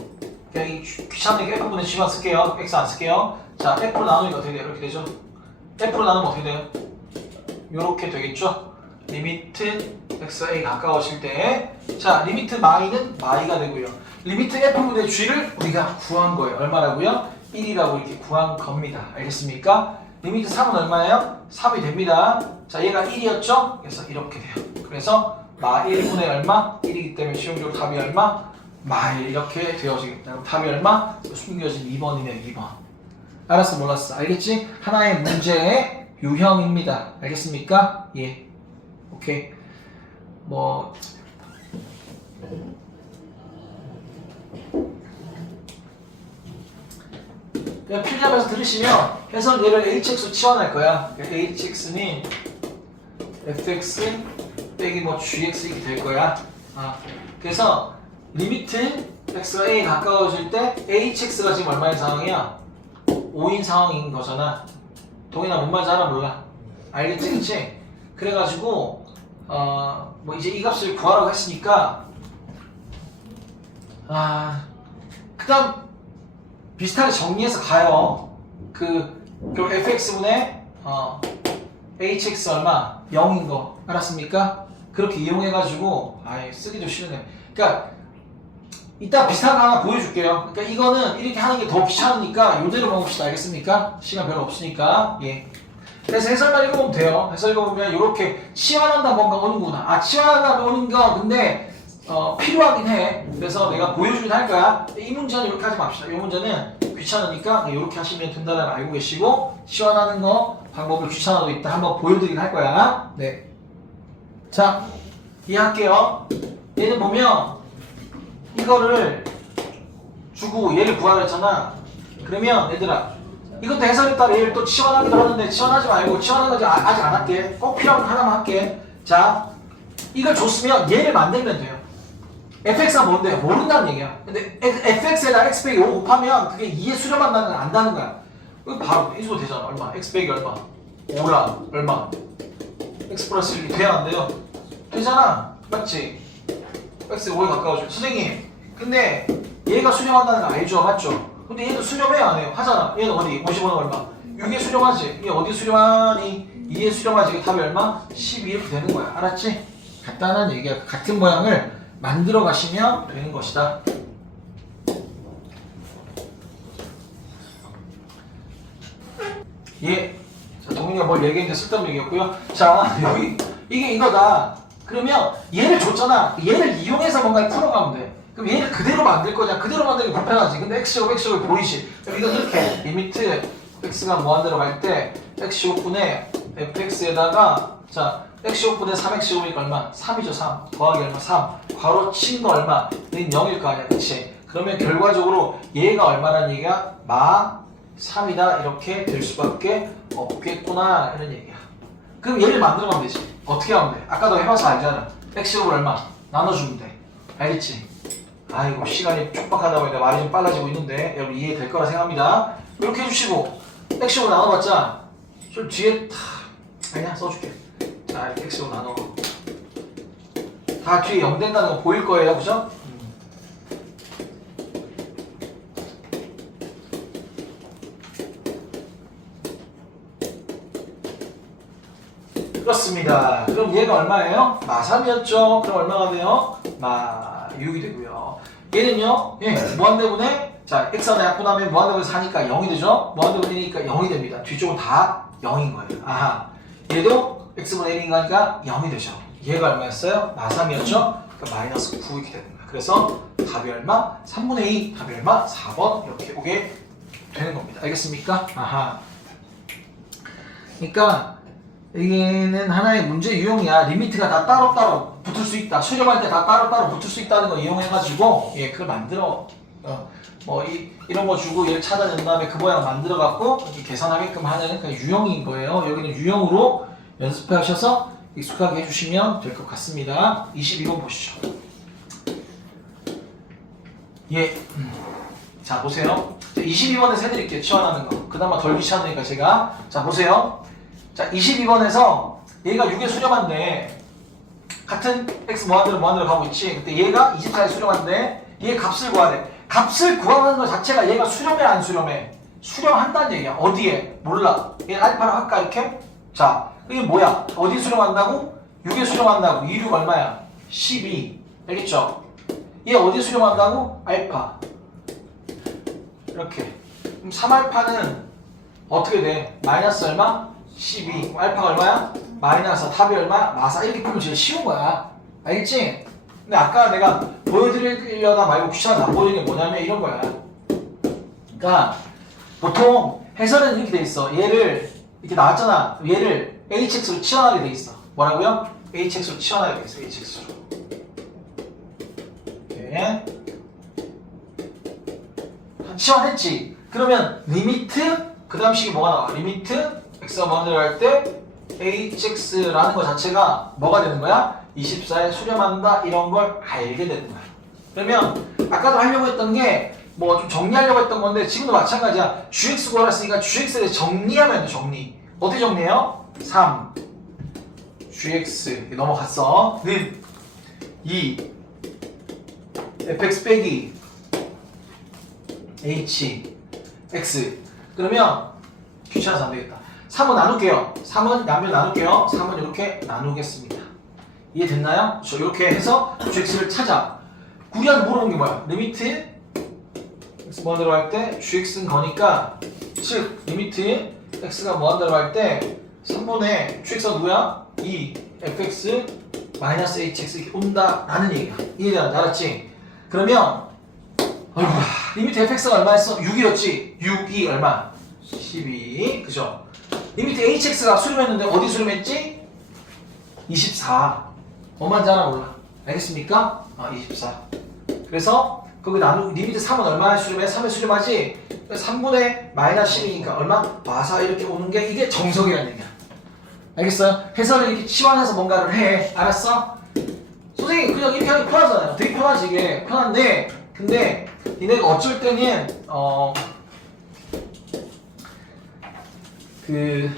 그냥 이 귀찮으니까 F분의 G만 쓸게요. X 안 쓸게요. 자, F로 나누니까 어떻게 돼요? 이렇게 되죠? F로 나누면 어떻게 돼요? 요렇게 되겠죠? 리미트 xA 가까워질 때, 자, 리미트 마이는 마이가 되고요. 리미트 F분의 G를 우리가 구한 거예요. 얼마라고요? 1이라고 이렇게 구한 겁니다. 알겠습니까? 리미트 3은 얼마예요? 3이 됩니다. 자, 얘가 1이었죠? 그래서 이렇게 돼요. 그래서 마 1분의 얼마? 1이기 때문에 시험적으로 답이 얼마? 마1 이렇게 되어지겠다. 그럼 답이 얼마? 숨겨진 2번이네. 2번. 알았어 몰랐어? 알겠지? 하나의 문제의 유형입니다. 알겠습니까? 예. 오케이. 그냥 필기하면서 들으시면 해설 얘를 hx로 치환할 거야. hx는 fx 빼기 gx 이렇게 될 거야. 그래서 리미트 x가 a에 가까워질 때 hx가 지금 얼마인 상황이야? 5인 상황인 거잖아. 동현아 뭔 말인지 알아 몰라? 알겠지 그치? 그래가지고 이제 이 값을 구하라고 했으니까 그 다음 비슷하게 정리해서 가요. 결국 fx분의 hx 얼마? 0인 거 알았습니까? 그렇게 이용해가지고 쓰기도 싫으네. 그러니까 이따 비슷한 거 하나 보여줄게요. 그러니까 이거는 이렇게 하는 게 더 귀찮으니까 이대로 먹읍시다. 알겠습니까? 시간 별로 없으니까. 예. 그래서 해설만 읽어보면 돼요. 해설 읽어보면 이렇게 치환한다 뭔가 오는구나. 치환한다 오는 거 근데 필요하긴 해. 그래서 내가 보여주긴 할 거야. 이 문제는 이렇게 하지 맙시다. 이 문제는 귀찮으니까 이렇게 하시면 된다는 걸 알고 계시고 치환하는 거 방법을 귀찮아도 있다 한번 보여드리긴 할 거야. 네. 자, 이해할게요. 얘는 보면 이거를 주고 얘를 구하라 했잖아. 그러면 얘들아 이것도 해설에 따라 얘를 또 치환하기도 하는데 치환하지 말고 치환하는 거 아직 안 할게. 꼭 필요한 거 하나만 할게. 자, 이걸 줬으면 얘를 만들면 돼요. fx가 뭔데요? 모른다는 얘기야. 근데 fx에다 x 빼기 5 곱하면 그게 2의 수렴 한다는 걸 안다는 거야. 이거 바로 인수가 되잖아. 얼마? x 빼기 얼마? 5랑 얼마? x 플러스 1이 돼야 안 돼요? 되잖아. 맞지? x 5에 가까워져. 선생님, 근데 얘가 수렴한다는 거 알죠? 맞죠? 근데 얘도 수렴해야 안 해요? 하잖아. 얘는 어디? 55는 얼마? 6에 수렴하지? 얘 어디 수렴하니? 2에 수렴하지? 이게 답이 얼마? 12 이렇게 되는 거야. 알았지? 간단한 얘기야. 같은 모양을 만들어 가시면 되는 것이다. 예. 자, 동민이가 뭘 얘기했는데 쓸데없는 얘기였고요. 자, 여기 이게 이거다. 그러면 얘를 줬잖아. 얘를 이용해서 뭔가를 풀어가면 돼. 그럼 얘를 그대로 만들 거냐? 그대로 만들기 불편하지. 근데 x제곱 x제곱 보이지? 그럼 이거 이렇게 리미트 x가 무한대로 갈 때 x제곱분의 fx에다가 자 x제곱분의 3x제곱이니까 얼마? 3이죠. 3 더하기 얼마? 3 괄호 친 거 얼마? 는 0일 거 아니야. 그치? 그러면 결과적으로 얘가 얼마라는 얘기야? 마 3이다 이렇게 될 수밖에 없겠구나 이런 얘기야. 그럼 얘를 만들어가면 되지. 어떻게 하면 돼? 아까 너 해봐서 알잖아. x제곱을 얼마? 나눠주면 돼. 알겠지? 아이고 시간이 촉박하다 보니까 말이 좀 빨라지고 있는데 여러분 이해될 거라 생각합니다. 이렇게 해주시고 x제곱 나눠봤자 좀 뒤에 아니야 써줄게. 자 이렇게 x제곱 나눠 다 뒤에 0 된다는 거 보일 거예요. 그죠? 그렇습니다. 그럼 얘가 얼마예요? 마 3이었죠. 그럼 얼마가 돼요? 마 6이 되고요. 얘는요, 예, 무한대분에 자 x하나 약분하면 무한대분에 4니까 0이 되죠. 무한대분이니까 0이 됩니다. 뒤쪽은 다 0인 거예요. 아하. 얘도 x분의 1인가니까 0이 되죠. 얘가 얼마였어요? 마 3이었죠. 그러니까 마이너스 9 이렇게 되는 거야. 그래서 답이 얼마? 3분의 2 답이 얼마? 4번 이렇게 오게 되는 겁니다. 알겠습니까? 아하. 그러니까 여기는 하나의 문제 유형이야. 리미트가 다 따로따로 붙을 수 있다. 수렴할 때 다 따로따로 붙을 수 있다는 거 이용해가지고 예, 그걸 만들어 뭐 이런 거 주고 얘를 찾아낸 다음에 그 모양 만들어 갖고 계산하게끔 하는 그냥 유형인 거예요. 여기는 유형으로 연습하셔서 익숙하게 해주시면 될 것 같습니다. 22번 보시죠. 예. 자 보세요. 22번에서 해드릴게요. 치환하는 거. 그나마 덜 귀찮으니까 제가 자 보세요. 자 22번에서 얘가 6에 수렴한데 같은 x 무한대로 가고 있지. 근데 얘가 24에 수렴한데 얘 값을 구하래. 값을 구하는 것 자체가 얘가 수렴해 안 수렴해? 수렴한다는 얘기야. 어디에? 몰라. 얘 알파로 할까 이렇게? 자 이게 뭐야? 어디 수렴한다고? 6에 수렴한다고. 2, 6 얼마야? 12. 알겠죠? 얘 어디 수렴한다고? 알파. 이렇게. 그럼 3알파는 어떻게 돼? 마이너스 얼마? 12. 그럼 알파가 얼마야? 마이너스 4. 답이 얼마야? 마사. 이렇게 보면 제일 쉬운 거야. 알겠지? 근데 아까 내가 보여드리려다 말고 귀찮아서 안 보여드리는 게 뭐냐면 이런 거야. 그러니까 보통 해설은 이렇게 돼 있어. 얘를 이렇게 나왔잖아. 얘를 hx로 치환하게 돼 있어. 뭐라고요? hx로 치환하게 돼 있어. hx로. 이렇게. 치환했지. 그러면 리미트 그 다음 식이 뭐가 나와? 리미트 x가 무한대로 갈 때 hx라는 것 자체가 뭐가 되는 거야? 24에 수렴한다 이런 걸 알게 되는 거야. 그러면 아까도 하려고 했던 게 뭐 좀 정리하려고 했던 건데 지금도 마찬가지야. gx 구하라 했으니까 gx에 대해 정리하면 돼. 정리. 어떻게 정리해요? 3 gx 넘어갔어. 는 2 fx 빼기 h x 그러면 귀찮아서 안 되겠다. 3은 나눌게요. 3은 양변 나눌게요. 3은 이렇게 나누겠습니다. 이해됐나요? 저 이렇게 해서 gx를 찾아. 구리한테 물어본 게 뭐야? 리미트 x 무한대로 갈 때 gx는 거니까 즉 리미트 x가 무한대로 갈 때 3분의 gx가 누구야? 2 fx 마이너스 hx 이렇게 온다 라는 얘기야. 이해되나? 알았지? 그러면 리미트 fx가 얼마였어? 6이었지? 6이 얼마? 12 그죠? 리미트 hx가 수렴했는데 어디 수렴했지? 24 얼마인지 하나 몰라. 알겠습니까? 24 그래서 거기 리미트 3은 얼마에 수렴해? 3에 수렴하지? 3분의 마이너스 12니까 얼마? 마사 이렇게 오는 게 이게 정석이라는 얘기야. 알겠어요? 해설을 이렇게 치환해서 뭔가를 해. 알았어? 선생님 그냥 이렇게 하기 편하잖아요. 되게 편하지 이게. 편한데 근데 니네가 어쩔 때는 그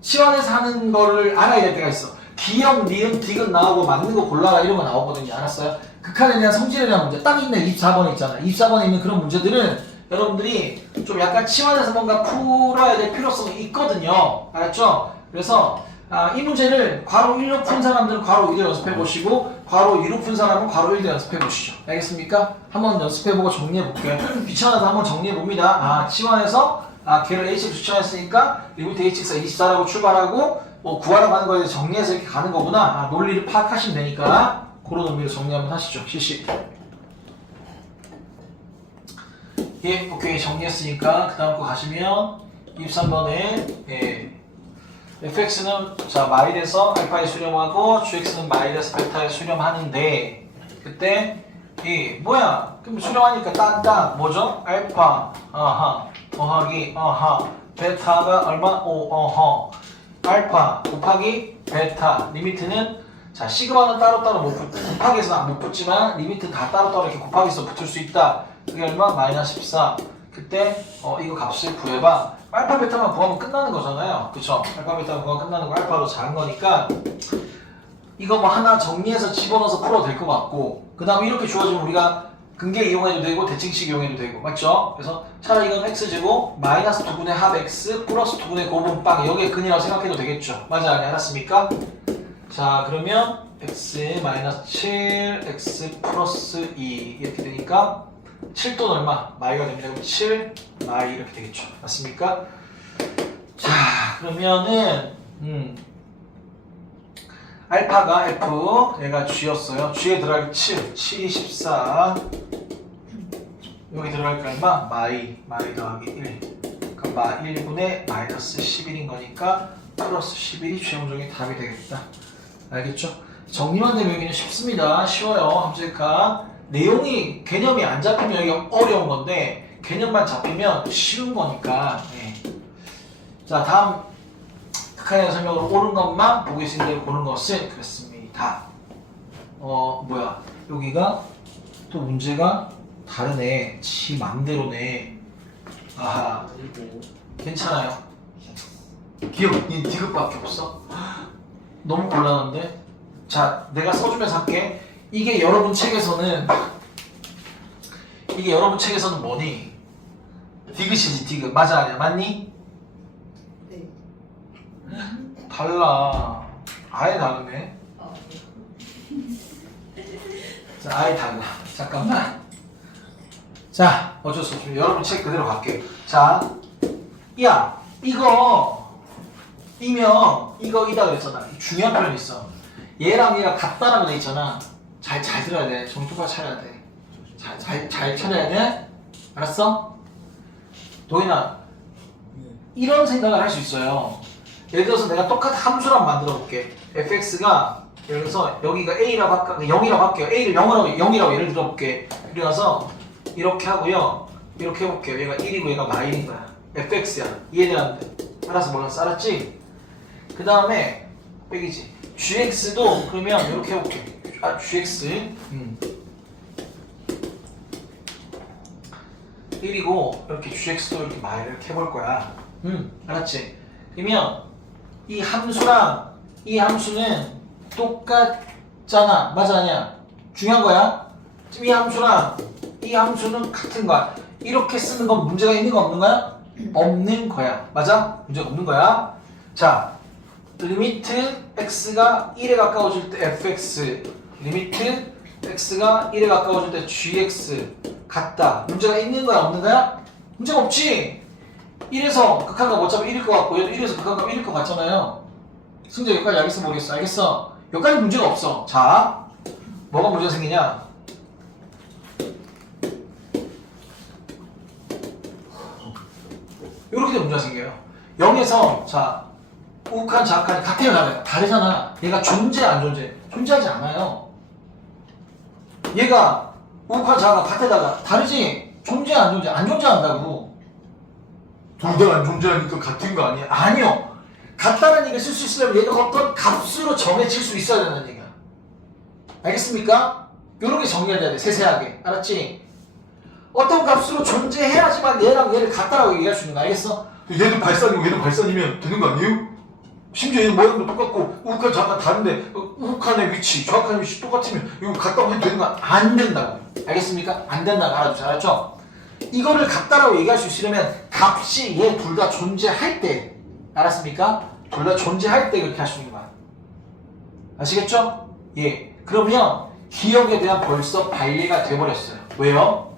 치환해서 하는 거를 알아야 될 때가 있어. 기역, 니은, 디귿 나오고 맞는 거 골라라 이런 거 나오거든요. 알았어요? 극한에 대한 성질에 대한 문제 딱 있네. 24번에 있잖아. 24번에 있는 그런 문제들은 여러분들이 좀 약간 치환해서 뭔가 풀어야 될 필요성이 있거든요. 알았죠? 그래서 이 문제를 괄호 1로 푼 사람들은 괄호 2로 연습해 보시고 괄호 2로 푼 사람은 괄호 1로 연습해 보시죠. 알겠습니까? 한번 연습해 보고 정리해 볼게요. 귀찮아서 한번 정리해 봅니다. 치환해서 걔를 H로 추천했으니까 리미트 H가 24라고 출발하고 뭐 구하러 가는 거에 대해서 정리해서 이렇게 가는 거구나. 논리를 파악하시면 되니까 그런 의미로 정리 한번 하시죠. 실시. 예, 오케이. 정리했으니까 그 다음 거 가시면 23번에 fx는 자 마이에서 알파에 수렴하고 gx는 마이에서 베타에 수렴하는데 그때 이 뭐야? 그럼 수렴하니까 딴딴 뭐죠? 알파 더하기 베타가 얼마? 5 알파 곱하기 베타 리미트는 자 시그마는 따로따로 못 곱하기에서는 못 붙지만 리미트 다 따로따로 이렇게 곱하기에서 붙을 수 있다. 그게 얼마? 마이너스 14. 그때 이거 값을 구해봐. 알파 베타만 구하면 끝나는 거잖아요. 그쵸? 알파 베타 구하면 끝나는 거 알파로 작은 거니까 이거 뭐 하나 정리해서 집어넣어서 풀어도 될 것 같고 그 다음에 이렇게 주어지면 우리가 근계 이용해도 되고 대칭식 이용해도 되고 맞죠? 그래서 차라리 이건 x제곱 마이너스 2분의 합 x 플러스 2분의 곱은 빵 여기에 근이라고 생각해도 되겠죠? 맞아? 알았습니까? 자 그러면 x 마이너스 7 x 플러스 2 이렇게 되니까 7돈 얼마? 마이가 됩니다. 그럼 7 마이 이렇게 되겠죠. 맞습니까? 자 그러면은 알파가 F 얘가 G였어요. G에 들어갈 7 7이 14 여기 들어갈 거 얼마? 마이 더하기 1 그러니까 마 1분의 마이너스 11인 거니까 플러스 11이 최종적인 답이 되겠다. 알겠죠? 정리만 되면 여기는 쉽습니다. 쉬워요. 함수니까 내용이 개념이 안 잡히면 여기 어려운 건데 개념만 잡히면 쉬운 거니까 자 다음 극한의 설명으로 옳은 것만 보고 계신 대로 보는 것을 그랬습니다. 뭐야 여기가 또 문제가 다르네. 지 맘대로네. 아하 괜찮아요. 기억 니 디귿밖에 없어? 너무 곤란한데? 자 내가 써주면서 할게. 이게 여러분 책에서는 뭐니? 디귿이지 디귿. 맞아 아니야? 맞니? 네. 달라. 아예 다르네. 자 아예 달라. 잠깐만. 자 어쩔 수 없습니다. 여러분 책 그대로 갈게요. 자 야 이거 이면 이다 그랬잖아. 중요한 표현이 있어. 얘랑 얘가 같다라고 돼 있잖아. 잘 들어야 돼. 정신 똑바로 차려야 돼. 잘 차려야 돼. 알았어? 도인아 이런 생각을 할 수 있어요. 예를 들어서 내가 똑같은 함수랑 만들어 볼게. fx가 예를 들어서 여기가 a라고 할까? 0이라고 할게요. a를 0이라고 예를 들어 볼게. 그래서 이렇게 하고요. 이렇게 해볼게요. 얘가 1이고 얘가 마이인 거야. fx야. 이해되는데? 알아서 몰랐어. 알았지? 그 다음에 빼기지. gx도 그러면 이렇게 해볼게. gx 1이고 이렇게 gx도 이렇게 마이를 이렇게 해볼 거야. 알았지? 그러면 이 함수랑 이 함수는 똑같잖아. 맞아 아니야? 중요한 거야. 지금 이 함수랑 이 함수는 같은 거야. 이렇게 쓰는 건 문제가 있는 거 없는 거야? 없는 거야. 맞아? 문제가 없는 거야. 자, 리미트 x가 1에 가까워질 때 fx 리미트 x가 1에 가까워질 때 gx 같다. 문제가 있는 거야 없는 거야? 문제가 없지. 1에서 극한값 어차피 1일 것 같고 얘도 1에서 극한값 1일 것 같잖아요. 승재 여기까지 알겠어 모르겠어? 알겠어? 여기까지 문제가 없어. 자 뭐가 문제가 생기냐? 이렇게 되면 문제가 생겨요. 0에서 자 우극한 자극한이 같아요 다르요? 다르잖아. 얘가 존재 안 존재? 존재하지 않아요. 얘가 우극한 자극한 같에다가 다르지? 존재 안 존재? 안 존재한다고. 둘 다 안 존재하니까 같은 거 아니야? 아니요. 같다는 얘기를 쓸 수 있으려면 얘가 어떤 값으로 정해질 수 있어야 된다는 얘기야. 알겠습니까? 요런 게 정리가 돼야 돼. 세세하게. 알았지? 어떤 값으로 존재해야지만 얘랑 얘를 같다라고 얘기할 수 있는 거 알겠어? 얘는 발산이고 얘는 발산이면 되는 거 아니에요? 심지어 얘는 모양도 똑같고 우극한 잠깐 다른데 우극한의 위치, 정확한 위치 똑같으면 이거 같다고 해도 되는 거 안 된다고. 알겠습니까? 안 된다고 알아두세요. 알았죠? 이거를 같다라고 얘기할 수 있으려면 값이 얘 둘 다 존재할 때, 알았습니까? 둘 다 존재할 때 그렇게 할 수 있는 거야. 아시겠죠? 예. 그러면 기억에 대한 벌써 반례가 돼버렸어요. 왜요?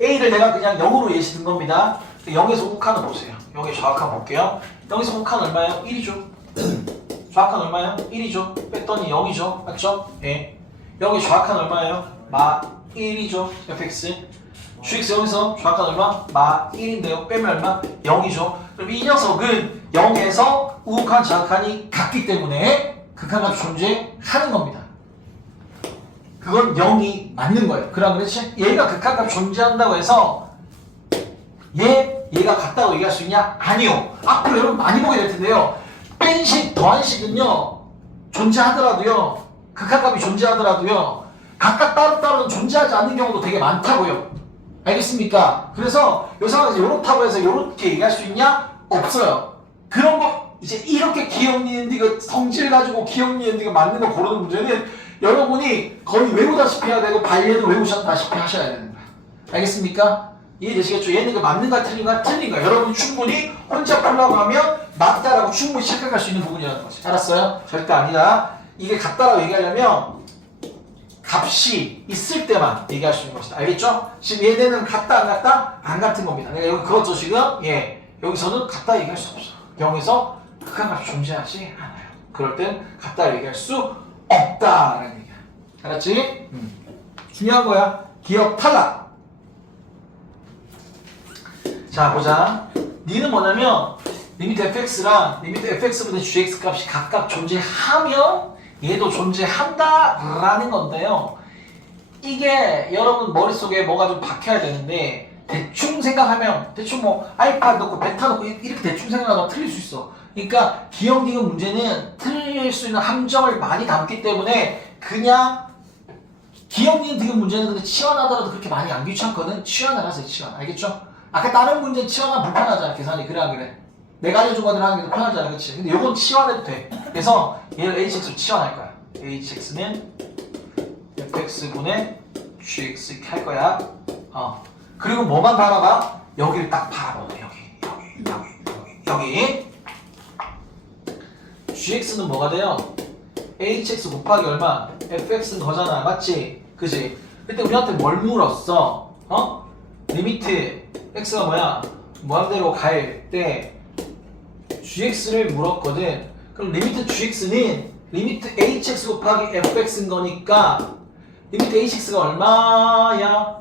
A를 내가 그냥 0으로 예시 든 겁니다. 0에서 우칸을 보세요. 0의 좌악한 볼게요. 0에서 우칸 얼마예요? 1이죠. 좌악한 얼마예요? 1이죠. 뺐더니 0이죠. 맞죠? 예. 0의 좌악한 얼마예요? 마 1이죠. fx. gx 여기서 좌악한 얼마? 마 1인데요. 빼면 얼마? 0이죠. 그럼 이 녀석은 0에서 우칸 좌악한이 같기 때문에 극한값이 존재하는 겁니다. 그건 0이 맞는 거예요. 그럼 그렇지? 얘가 극한값 존재한다고 해서 얘가 같다고 얘기할 수 있냐? 아니요. 앞으로 여러분 많이 보게 될 텐데요. 뺀식, 더한식은요. 존재하더라도요. 극한값이 존재하더라도요. 각각 따로따로는 존재하지 않는 경우도 되게 많다고요. 알겠습니까? 그래서 이 상황에서 요렇다고 해서 요렇게 얘기할 수 있냐? 없어요. 그런 거 이제 이렇게 기억 니은디가 성질 가지고 기억 니은디가 맞는 거 고르는 문제는 여러분이 거의 외우다시피 해야 되고 발레도 외우셨다시피 하셔야 되는 거야. 알겠습니까? 이해되시겠죠? 얘는 그 맞는가 틀린가 틀린가 여러분이 충분히 혼자 풀라고 하면 맞다라고 충분히 착각할 수 있는 부분이라는 거지. 알았어요? 절대 아니다. 이게 같다라고 얘기하려면 값이 있을 때만 얘기할 수 있는 것이다. 알겠죠? 지금 얘네는 같다 안 같다? 안 같은 겁니다. 내가 여기 그것도 지금 여기서는 같다 얘기할 수 없어. 0에서 극한값이 존재하지 않아요. 그럴 땐 같다 얘기할 수 없다라는 얘기야. 알았지? 중요한 거야. 기억 탈락. 자 보자. 니는 뭐냐면 리미트 fx랑 리미트 fx분의 gx 값이 각각 존재하면 얘도 존재한다 라는 건데요. 이게 여러분 머릿속에 뭐가 좀 박혀야 되는데 대충 생각하면 대충 뭐 알파 넣고 베타 넣고 이렇게 대충 생각하면 틀릴 수 있어. 그러니까 기억 니은 문제는 틀릴 수 있는 함정을 많이 담기 때문에 그냥 기억 니은 디귿 문제는 근데 치환하더라도 그렇게 많이 안 귀찮거든. 치환을 하세요. 치환. 알겠죠? 아까 다른 문제는 치환하면 불편하잖아. 계산이. 그래 안 그래? 내가 알려준 거들 하는 게 더 편하잖아. 그치? 근데 요건 치환해도 돼. 그래서 얘를 hx로 치환할 거야. hx는 fx분의 gx 이렇게 할 거야. 그리고 뭐만 바라봐? 여기를 딱 바라봐. 여기. gx는 뭐가 돼요? hx 곱하기 얼마? fx는 거잖아. 맞지? 그지? 그때 우리한테 뭘 물었어? 리미트 x가 뭐야? 무한대로 갈 때 gx를 물었거든. 그럼 리미트 gx는 리미트 hx 곱하기 fx인 거니까 리미트 hx가 얼마야?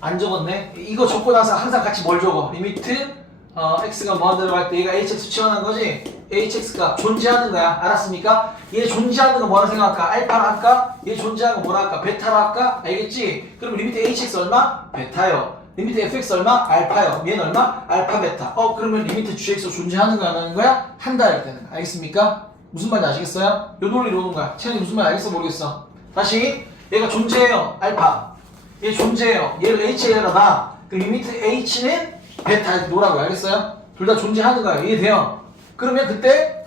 안 적었네? 이거 적고 나서 항상 같이 뭘 적어? 리미트 x가 무한대로 갈 때 얘가 hx 치환한 거지? hx가 존재하는 거야. 알았습니까? 얘 존재하는 거 뭐라 생각할까? 알파라 할까? 얘 존재하는 거 뭐라 할까? 베타라 할까? 알겠지? 그럼 리미트 hx 얼마? 베타요. 리미트 fx 얼마? 알파요. 얘는 얼마? 알파 베타. 그러면 리미트 gx가 존재하는 거야 안 하는 거야? 한다 이렇게 되는 거야. 알겠습니까? 무슨 말인지 아시겠어요? 요 논리로 오는 거야. 채연이 무슨 말인지 알겠어 모르겠어? 다시 얘가 존재해요. 알파. 얘 존재해요. 얘를 h에다 놔. 그 리미트 h는 베타 이렇게 놓으라고. 알겠어요? 둘 다 존재하는 거야. 이해돼요? 그러면 그때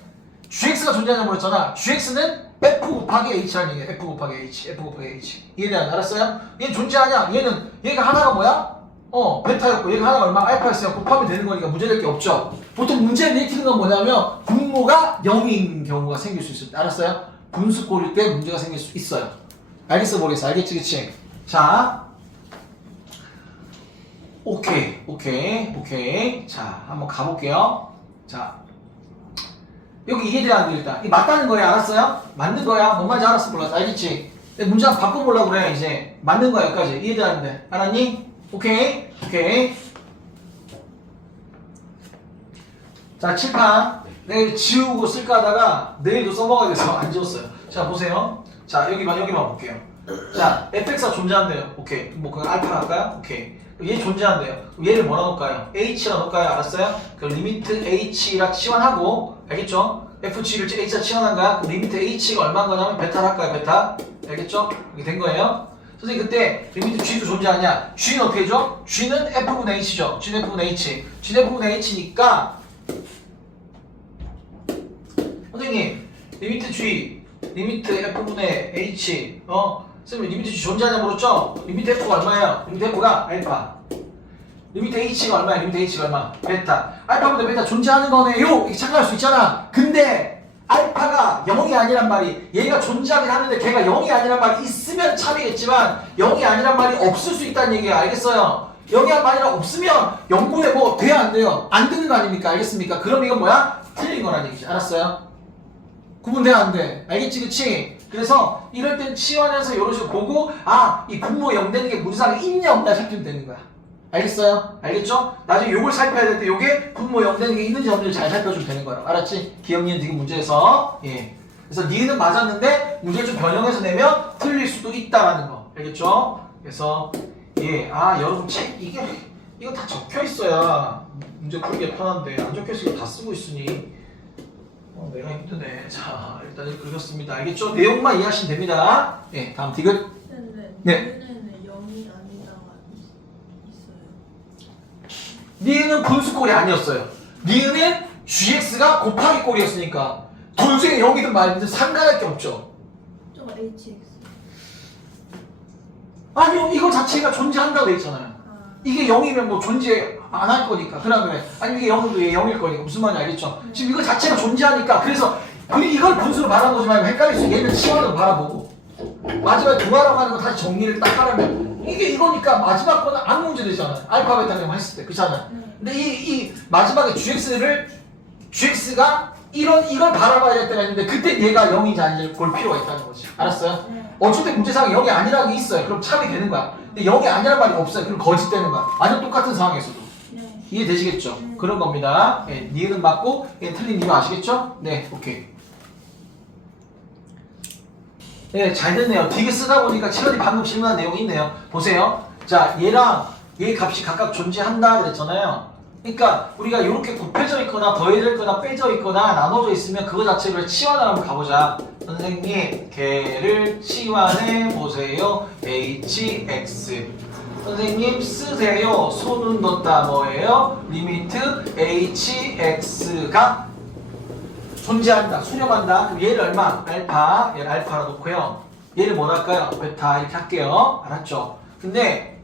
gx가 존재하냐고 그랬잖아. gx는 f 곱하기 h라는 얘기야. f 곱하기 h. 이해돼요? 알았어요? 얘는 존재하냐? 얘가 하나가 뭐야? 베타였고 얘가 하나가 얼마? 알파였어요. 곱하면 되는 거니까 문제될 게 없죠. 보통 문제 내키는 건 뭐냐면 분모가 0인 경우가 생길 수 있을 때. 알았어요? 분수꼴일 때 문제가 생길 수 있어요. 알겠어 모르겠어? 알겠지 그치? 자 오케이. 자 한번 가볼게요. 자 여기 이해돼야 안 돼 일단. 이 맞다는 거야. 알았어요? 맞는 거야. 뭔 말인지 알았어 몰랐어? 알겠지? 문제 한번 바꿔보려고 그래. 이제 맞는 거야 여기까지. 이해돼야 안 돼? 알았니? 오케이. 자 칠판 내일 지우고 쓸까 하다가 내일도 써먹어야 돼서 안 지웠어요. 자 보세요. 자 여기만 볼게요. 자, fx가 존재한대요. 오케이. 뭐 그냥 알파 할까요? 오케이. 얘 존재한대요. 그럼 얘를 뭐라 놓을까요? h라 놓을까요? 알았어요? 그럼 리미트 h라 치환하고 알겠죠? fg를 h라 치환한 거야. 그럼 리미트 h가 얼마인 거냐면 베타를 할까요? 베타. 알겠죠? 이렇게 된 거예요. 선생님 그때 리미트 g도 존재하냐? g는 어떻게 해줘? g는 f분의 h죠. g는 f분의 h. g는 f분의 h니까 선생님 리미트 g 리미트 f분의 h 선생님 리미트 g 존재하냐 물었죠? 리미트 f가 얼마예요? 리미트 f가 알파. 리미트 h가 얼마야? 리미트 h가 얼마? 베타. 알파보다 베타 존재하는 거네요. 이렇게 착각할 수 있잖아. 근데 알파가 0이 아니란 말이 얘가 존재하긴 하는데 걔가 0이 아니란 말이 있으면 참이겠지만 0이 아니란 말이 없을 수 있다는 얘기예요. 알겠어요? 0이 말이랑 없으면 0분의 뭐 돼야 안 돼요? 안 되는 거 아닙니까? 알겠습니까? 그럼 이건 뭐야? 틀린 거라는 얘기지. 알았어요? 구분돼 안 돼? 알겠지 그치? 그래서 이럴 땐 치환해서 이런 식으로 보고 이 분모 0 되는 게 문상에 있냐 없냐 살피면 되는 거야. 알겠어요? 알겠죠? 나중에 요걸 살펴야 될 때 요게 분모 0 되는 게 있는지 없는지 잘 살펴주면 되는 거야. 알았지? 기억, 니은, 디귿 문제에서 그래서 니은은 맞았는데 문제를 좀 변형해서 내면 틀릴 수도 있다라는 거. 알겠죠? 그래서 여러분 책 이거 다 적혀 있어야 문제 풀기가 편한데 안 적혀 있으니까 다 쓰고 있으니 내가 힘드네. 자, 일단 이렇게 긁었습니다. 알겠죠? 내용만 이해하시면 됩니다. 다음 디귿. 네. 니은에는 0이 아니다가 있어요. 니은은 분수꼴이 아니었어요. 니은은 gx가 곱하기 꼴이었으니까 둘 중에 0이든 말이든 상관할 게 없죠. 좀 hx. 아니요, 이거 자체가 존재한다고 돼 있잖아요. 아, 이게 0이면 뭐 존재 안 할 거니까. 그다음에 아니면 이게 0이면 얘 0일 거니까. 무슨 말인지 알겠죠? 지금 이거 자체가 존재하니까 그래서 이걸 분수로 바라보지 말고 헷갈릴 수 있게 얘는 치환으로 바라보고 마지막에 구하라고 하는 거 다시 정리를 딱 하려면 이게 이거니까 마지막 거는 아무 문제 되잖아요. 알파 베타를 했을 때. 그렇잖아요. 근데 이 마지막에 gx가 이걸 바라봐야 될 때가 있는데 그때 얘가 0인지 아닌지 볼 필요가 있다는 거지. 알았어요? 네. 어쨌든 문제상 0이 아니라는 게 있어요. 그럼 참이 되는 거야. 근데 0이 아니라는 말이 없어요. 그럼 거짓 되는 거야. 완전 똑같은 상황에서도. 네. 이해되시겠죠? 네. 그런 겁니다. 니은은 맞고 틀린 이유 아시겠죠? 네, 오케이. 네, 잘 됐네요. 디귿 쓰다 보니까 치현이 방금 질문한 내용이 있네요. 보세요. 자, 얘랑 얘 값이 각각 존재한다 그랬잖아요. 그러니까 우리가 이렇게 곱해져 있거나 더해져 있거나 빼져 있거나 나눠져 있으면 그거 자체를 치환을 한번 가보자. 선생님, 걔를 치환해 보세요. hx. 선생님 쓰세요. 손은 넣었다 뭐예요? 리미트 hx가 존재한다, 수렴한다. 그럼 얘를 얼마? 알파. 얘를 알파로 놓고요. 얘를 뭐 할까요? 베타 이렇게 할게요. 알았죠? 근데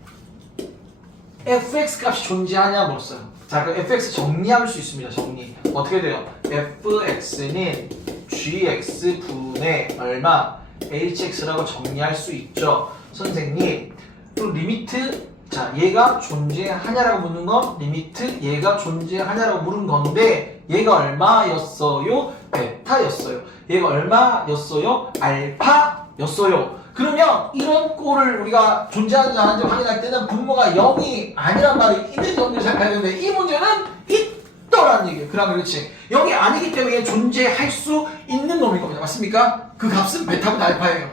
fx 값이 존재하냐 물었어요. 자, 그럼 fx 정리할 수 있습니다. 정리. 어떻게 돼요? fx는 gx분의 얼마? hx라고 정리할 수 있죠. 선생님, 그럼 리미트, 자, 얘가 존재하냐라고 묻는 건 리미트 얘가 존재하냐라고 물은 건데 얘가 얼마였어요? 베타였어요. 얘가 얼마였어요? 알파였어요. 그러면 이런 꼴을 우리가 존재하는지 안 하는지 확인할 때는 분모가 0이 아니란 말이 있는지 없는지 생각해야 되는데 이 문제는 있더라는 얘기예요. 그러면 그렇지. 0이 아니기 때문에 존재할 수 있는 놈인 겁니다. 맞습니까? 그 값은 베타보다 알파예요.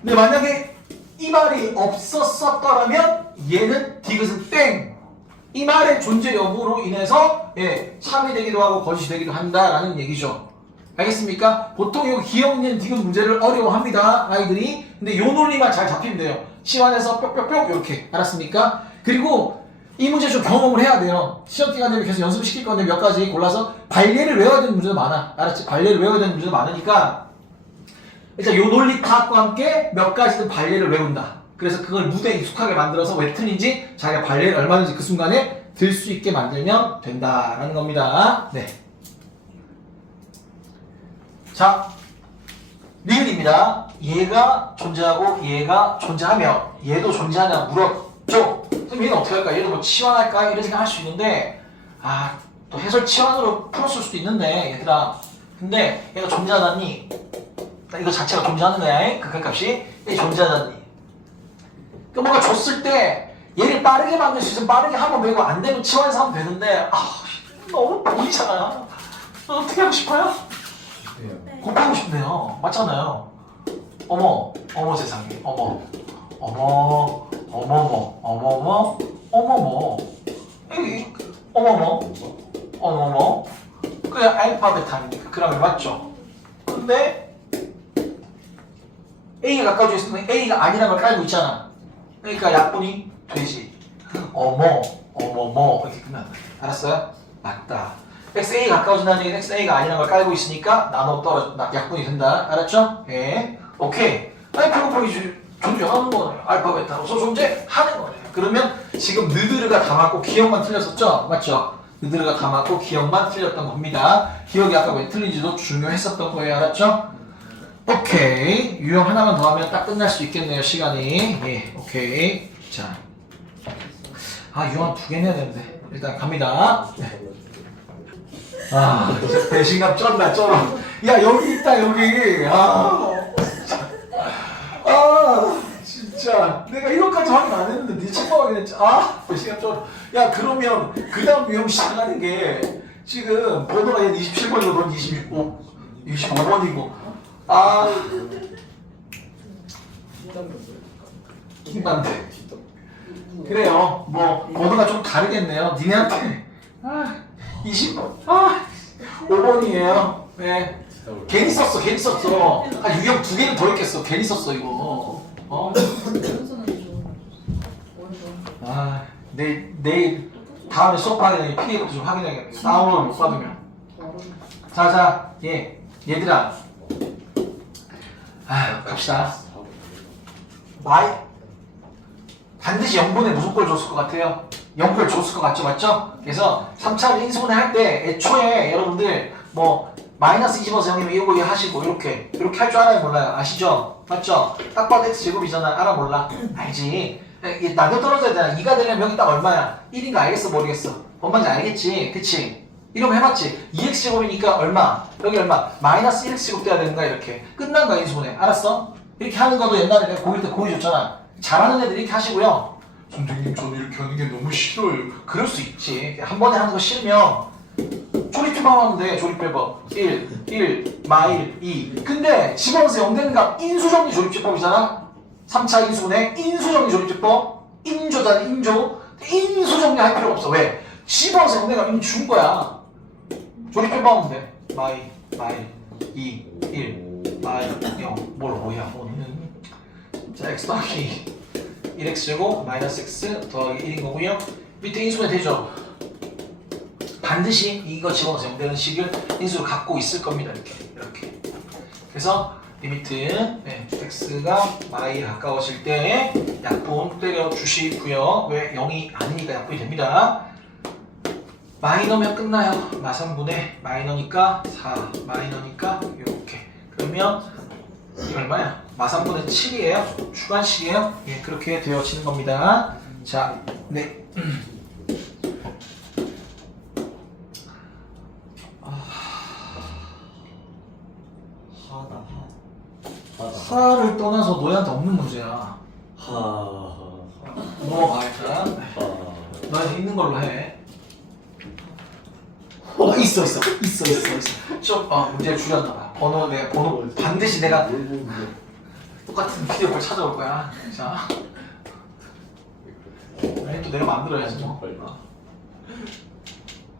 근데 만약에 이 말이 없었었더라면 얘는 디귿은 땡! 이 말의 존재 여부로 인해서 참이 되기도 하고 거짓이 되기도 한다라는 얘기죠. 알겠습니까? 보통 이 기억, 니은, 디귿 문제를 어려워합니다. 아이들이. 근데 요 논리만 잘 잡히면 돼요. 치환해서 뿅뿅뿅 이렇게. 알았습니까? 그리고 이 문제 좀 경험을 해야 돼요. 시험 기간 되면 계속 연습시킬 건데 몇 가지 골라서 발례를 외워야 되는 문제도 많아. 알았지? 발례를 외워야 되는 문제도 많으니까 일단 요 논리 파악과 함께 몇 가지든 발례를 외운다. 그래서 그걸 무대에 익숙하게 만들어서 왜 틀린지 자기가 발례를 얼마든지 그 순간에 들 수 있게 만들면 된다라는 겁니다. 네. 자, 니은입니다. 얘가 존재하고 얘가 존재하며 얘도 존재하냐 물었죠. 그럼 얘는 어떻게 할까? 얘도 뭐 치환할까? 이런 생각 할 수 있는데 또 해설 치환으로 풀었을 수도 있는데 얘들아, 근데 얘가 존재하다니 이거 자체가 존재하는 거야. 극한값이 존재하다니. 그러니까 뭔가 줬을 때 얘를 빠르게 만들 수 있으면 빠르게 한번 배고 안 되면 치환해서 하면 되는데 너무 보이잖아. 어떻게 하고 싶어요? 네. 곱하고 싶네요. 맞잖아요. 어머 어머 세상에 어머 어머 어머머 어머머 어머머 에이, 어머머 어머머 그래 알파벳 아닙니까? 그라멜 맞죠? 근데 A가 가까워져 있으면 A가 아니라는 걸 깔고 있잖아. 그러니까 약분이 되지. 어머 어머머 이렇게 끝난다. 알았어요? 맞다. XA 가까워진다는 얘기는 XA가 아니라는 걸 깔고 있으니까 나눠 떨어져 약분이 된다. 알았죠? 예. 오케이. 아니 그거 보이지. 존재하는 거네. 알파벳 따라서 존재하는 거네. 그러면 지금 느드르가 다 맞고 기억만 틀렸었죠? 맞죠? 느드르가 다 맞고 기억만 틀렸던 겁니다. 기억이 아까 왜 틀린지도 중요했었던 거예요. 알았죠? 오케이. 유형 하나만 더 하면 딱 끝날 수 있겠네요. 시간이. 예. 오케이. 자. 아 유형 두 개 내야 되는데. 일단 갑니다. 네. 아, 진짜 배신감 쩐다, 쩔어. 야, 여기 있다, 여기. 진짜. 내가 이것까지 확인 안 했는데, 네 친구 확인했지. 배신감 쩔어. 야, 그러면, 그 다음 유형 시작하는 게, 지금, 번호가 얘는 27번이고, 넌 25번이고. 힘반대. 그래요. 뭐, 번호가 좀 다르겠네요. 니네한테. 5번이에요. 네. 괜히 썼어. 유형 두 개는 더 있겠어. 괜히 썼어, 이거. 내일 다음에 수업하게 되면 PDF도 좀 확인해야겠네. 다운로드 못 받으면. 자, 얘들아. 갑시다. 반드시 0분의 무슨 꼴 줬을 것 같아요? 0꼴 줬을 것 같죠? 맞죠? 그래서 3차를 인수분해 할 때 애초에 여러분들 뭐 마이너스 20에서 0이면 이거 하시고 이렇게 할 줄 알아요? 몰라요? 아시죠? 맞죠? 딱 봐도 x제곱이잖아. 알아? 몰라? 알지? 나도 떨어져야 되나? 2가 되려면 여기 딱 얼마야? 1인가 알겠어? 모르겠어? 뭔 말인지 알겠지? 그치? 이러면 해봤지? 2x제곱이니까 얼마? 여기 얼마? 마이너스 1x제곱 돼야 되는 거야 이렇게. 끝난 거야 인수분해. 알았어? 이렇게 하는 거도 옛날에 내가 고일 때 보여줬잖아. 잘하는 애들 이렇게 하시고요. 선생님 저는 이렇게 하는 게 너무 싫어요. 그럴 수 있지. 한 번에 하는 거 싫으면 조립해봐 하는데 조립해봐. 1, 마일, 2. 근데 집어넣어서 0 되는 값 인수정리 조립제법이잖아. 3차 인수분해 인수정리 조립제법. 인조잖아 인조. 인수정리 할 필요가 없어. 왜? 집어넣어서 0 되는 값 이미 준 거야. 조립해봐 하면 돼. 마일, 2, 1, 마일, 0. 뭐야 오늘은. 자, x 더하기 1x제곱 마이너스 x 더하기 1인 거고요. 밑에 인수분해 되죠? 반드시 이거 집어넣어서 0 되는 식을 인수로 갖고 있을 겁니다. 이렇게. 그래서 리미트 x가 마이에 가까워질 때 약분 때려 주시고요. 왜 0이 아니니까 약분이 됩니다. 마이너면 끝나요. 마상분의 마이너니까 4, 마이너니까 이렇게. 그러면 이게 얼마야? 마상분의 7이에요. 주관식이에요. 예, 그렇게 되어지는 겁니다. 자, 네. 하를 떠나서 너희한테 없는 문제야. 넘어가 일단. 너한테 있는 걸로 해. 있어. 좀 문제를 줄였나봐. 번호 반드시 내가 똑같은 PDF를 찾아올 거야. 자, 아니 또 내가 만들어야지 뭐.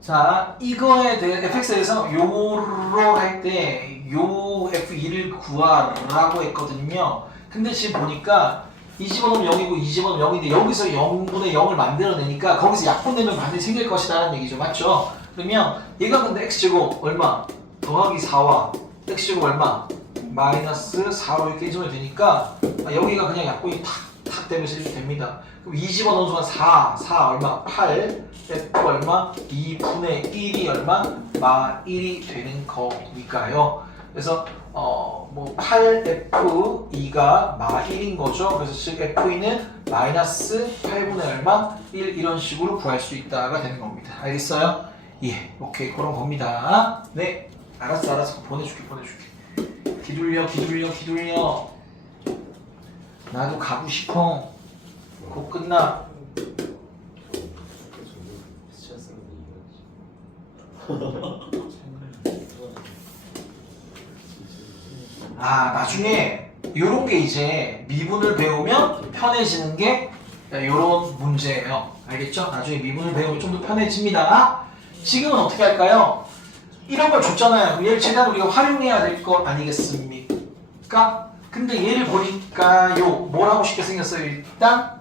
자, 이거에 대해 fx에 대해서 요로 할 때 요 f2를 구하라고 했거든요. 근데 지금 보니까 이 집어넣으면 0이고 이 집어넣으면 0인데 여기서 0분의 0을 만들어내니까 거기서 약분되면 반드시 생길 것이라는 얘기죠. 맞죠? 그러면 얘가 근데 x제곱 얼마? 더하기 4와 x제곱 얼마? 마이너스 4로 이렇게 인수분해 되니까 여기가 그냥 약분이 탁 되면서 이렇게 됩니다. 그럼 2 집어넣은 순간 4 얼마? 8 f 얼마? 2분의 1이 얼마? 마 1이 되는 거니까요. 그래서 뭐 8f2가 마 1인 거죠. 그래서 즉 f2는 마이너스 8분의 얼마? 1 이런 식으로 구할 수 있다가 되는 겁니다. 알겠어요? 예, 오케이 그런 겁니다. 네, 알았어 보내줄게. 기둘려. 나도 가고 싶어. 곧 끝나. 나중에 요런 게 이제 미분을 배우면 편해지는 게 요런 문제예요. 알겠죠? 나중에 미분을 배우면 좀 더 편해집니다. 지금은 어떻게 할까요? 이런 걸 줬잖아요. 얘를 최대한 우리가 활용해야 될 것 아니겠습니까? 근데 얘를 보니까요, 뭐라고 쉽게 생겼어요? 일단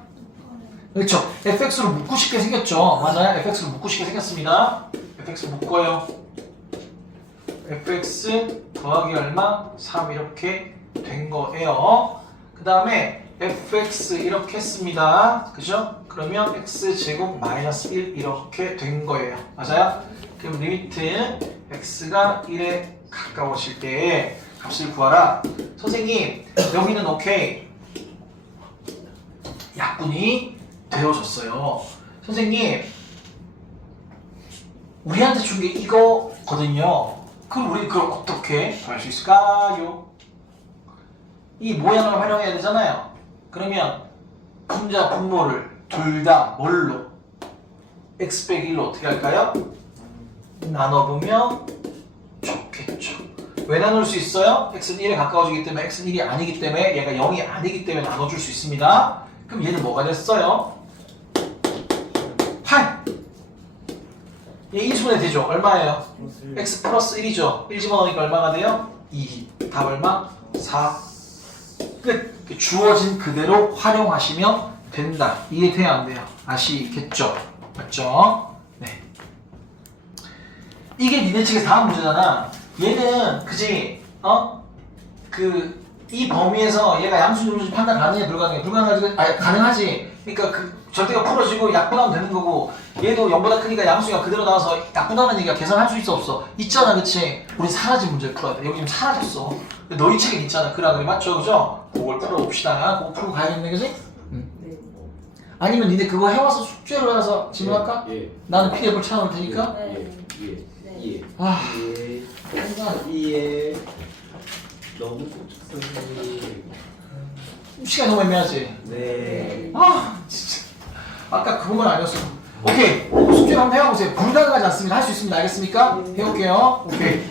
그렇죠. fx로 묶고 싶게 생겼죠. 맞아요. fx로 묶고 싶게 생겼습니다. fx 묶어요. fx 더하기 얼마? 3 이렇게 된 거예요. 그 다음에 fx 이렇게 했습니다. 그죠? 그러면 x제곱 마이너스 1 이렇게 된 거예요. 맞아요? 그럼 리미트 x가 1에 가까워질 때 값을 구하라. 선생님 여기는 오케이. 약분이 되어졌어요. 선생님 우리한테 준 게 이거거든요. 그럼 우리 그걸 어떻게 할 수 있을까요? 이 모양을 활용해야 되잖아요. 그러면 분자 분모를 둘 다 뭘로? x 빼기 1로 어떻게 할까요? 나눠보면 좋겠죠. 왜 나눌 수 있어요? x는 1에 가까워지기 때문에 x는 1이 아니기 때문에 얘가 0이 아니기 때문에 나눠줄 수 있습니다. 그럼 얘는 뭐가 됐어요? 8. 얘 인수분해 되죠? 얼마예요? x 플러스 1이죠? 1 집어넣으니까 얼마가 돼요? 2. 답 얼마? 4. 끝. 주어진 그대로 활용하시면 된다. 이해돼야 안 돼요? 아시겠죠? 맞죠? 네. 이게 니네 측의 다음 문제잖아. 얘는 그지? 이 범위에서 얘가 양수 중수 판단 가능해 불가능해? 불가능하지? 아니 가능하지. 그러니까 그 절대가 풀어지고 약분하면 되는 거고 얘도 0보다 크니까 양수가 그대로 나와서 약분하는 얘기가 계산할 수 있어 없어? 있잖아 그치? 우리 사라진 문제를 풀어야 돼. 여기 지금 사라졌어. 너희 책에 있잖아. 그래 맞죠? 그죠? 그걸 풀어봅시다. 그거 풀고 가야겠네 그지? 네. 아니면 니네 그거 해와서 숙제로 해서 질문할까? 예. 나는 PDF를 찾아놓을 테니까. 네. 예. 아, 예. 예. 너무 꽂혔어요. 시간이 너무 애매하지? 네. 아, 진짜. 아까 그건 아니었어. 오케이. 숙제 한번 해보세요. 불가능하지 않습니다. 할 수 있습니다. 알겠습니까? 해볼게요. 오케이.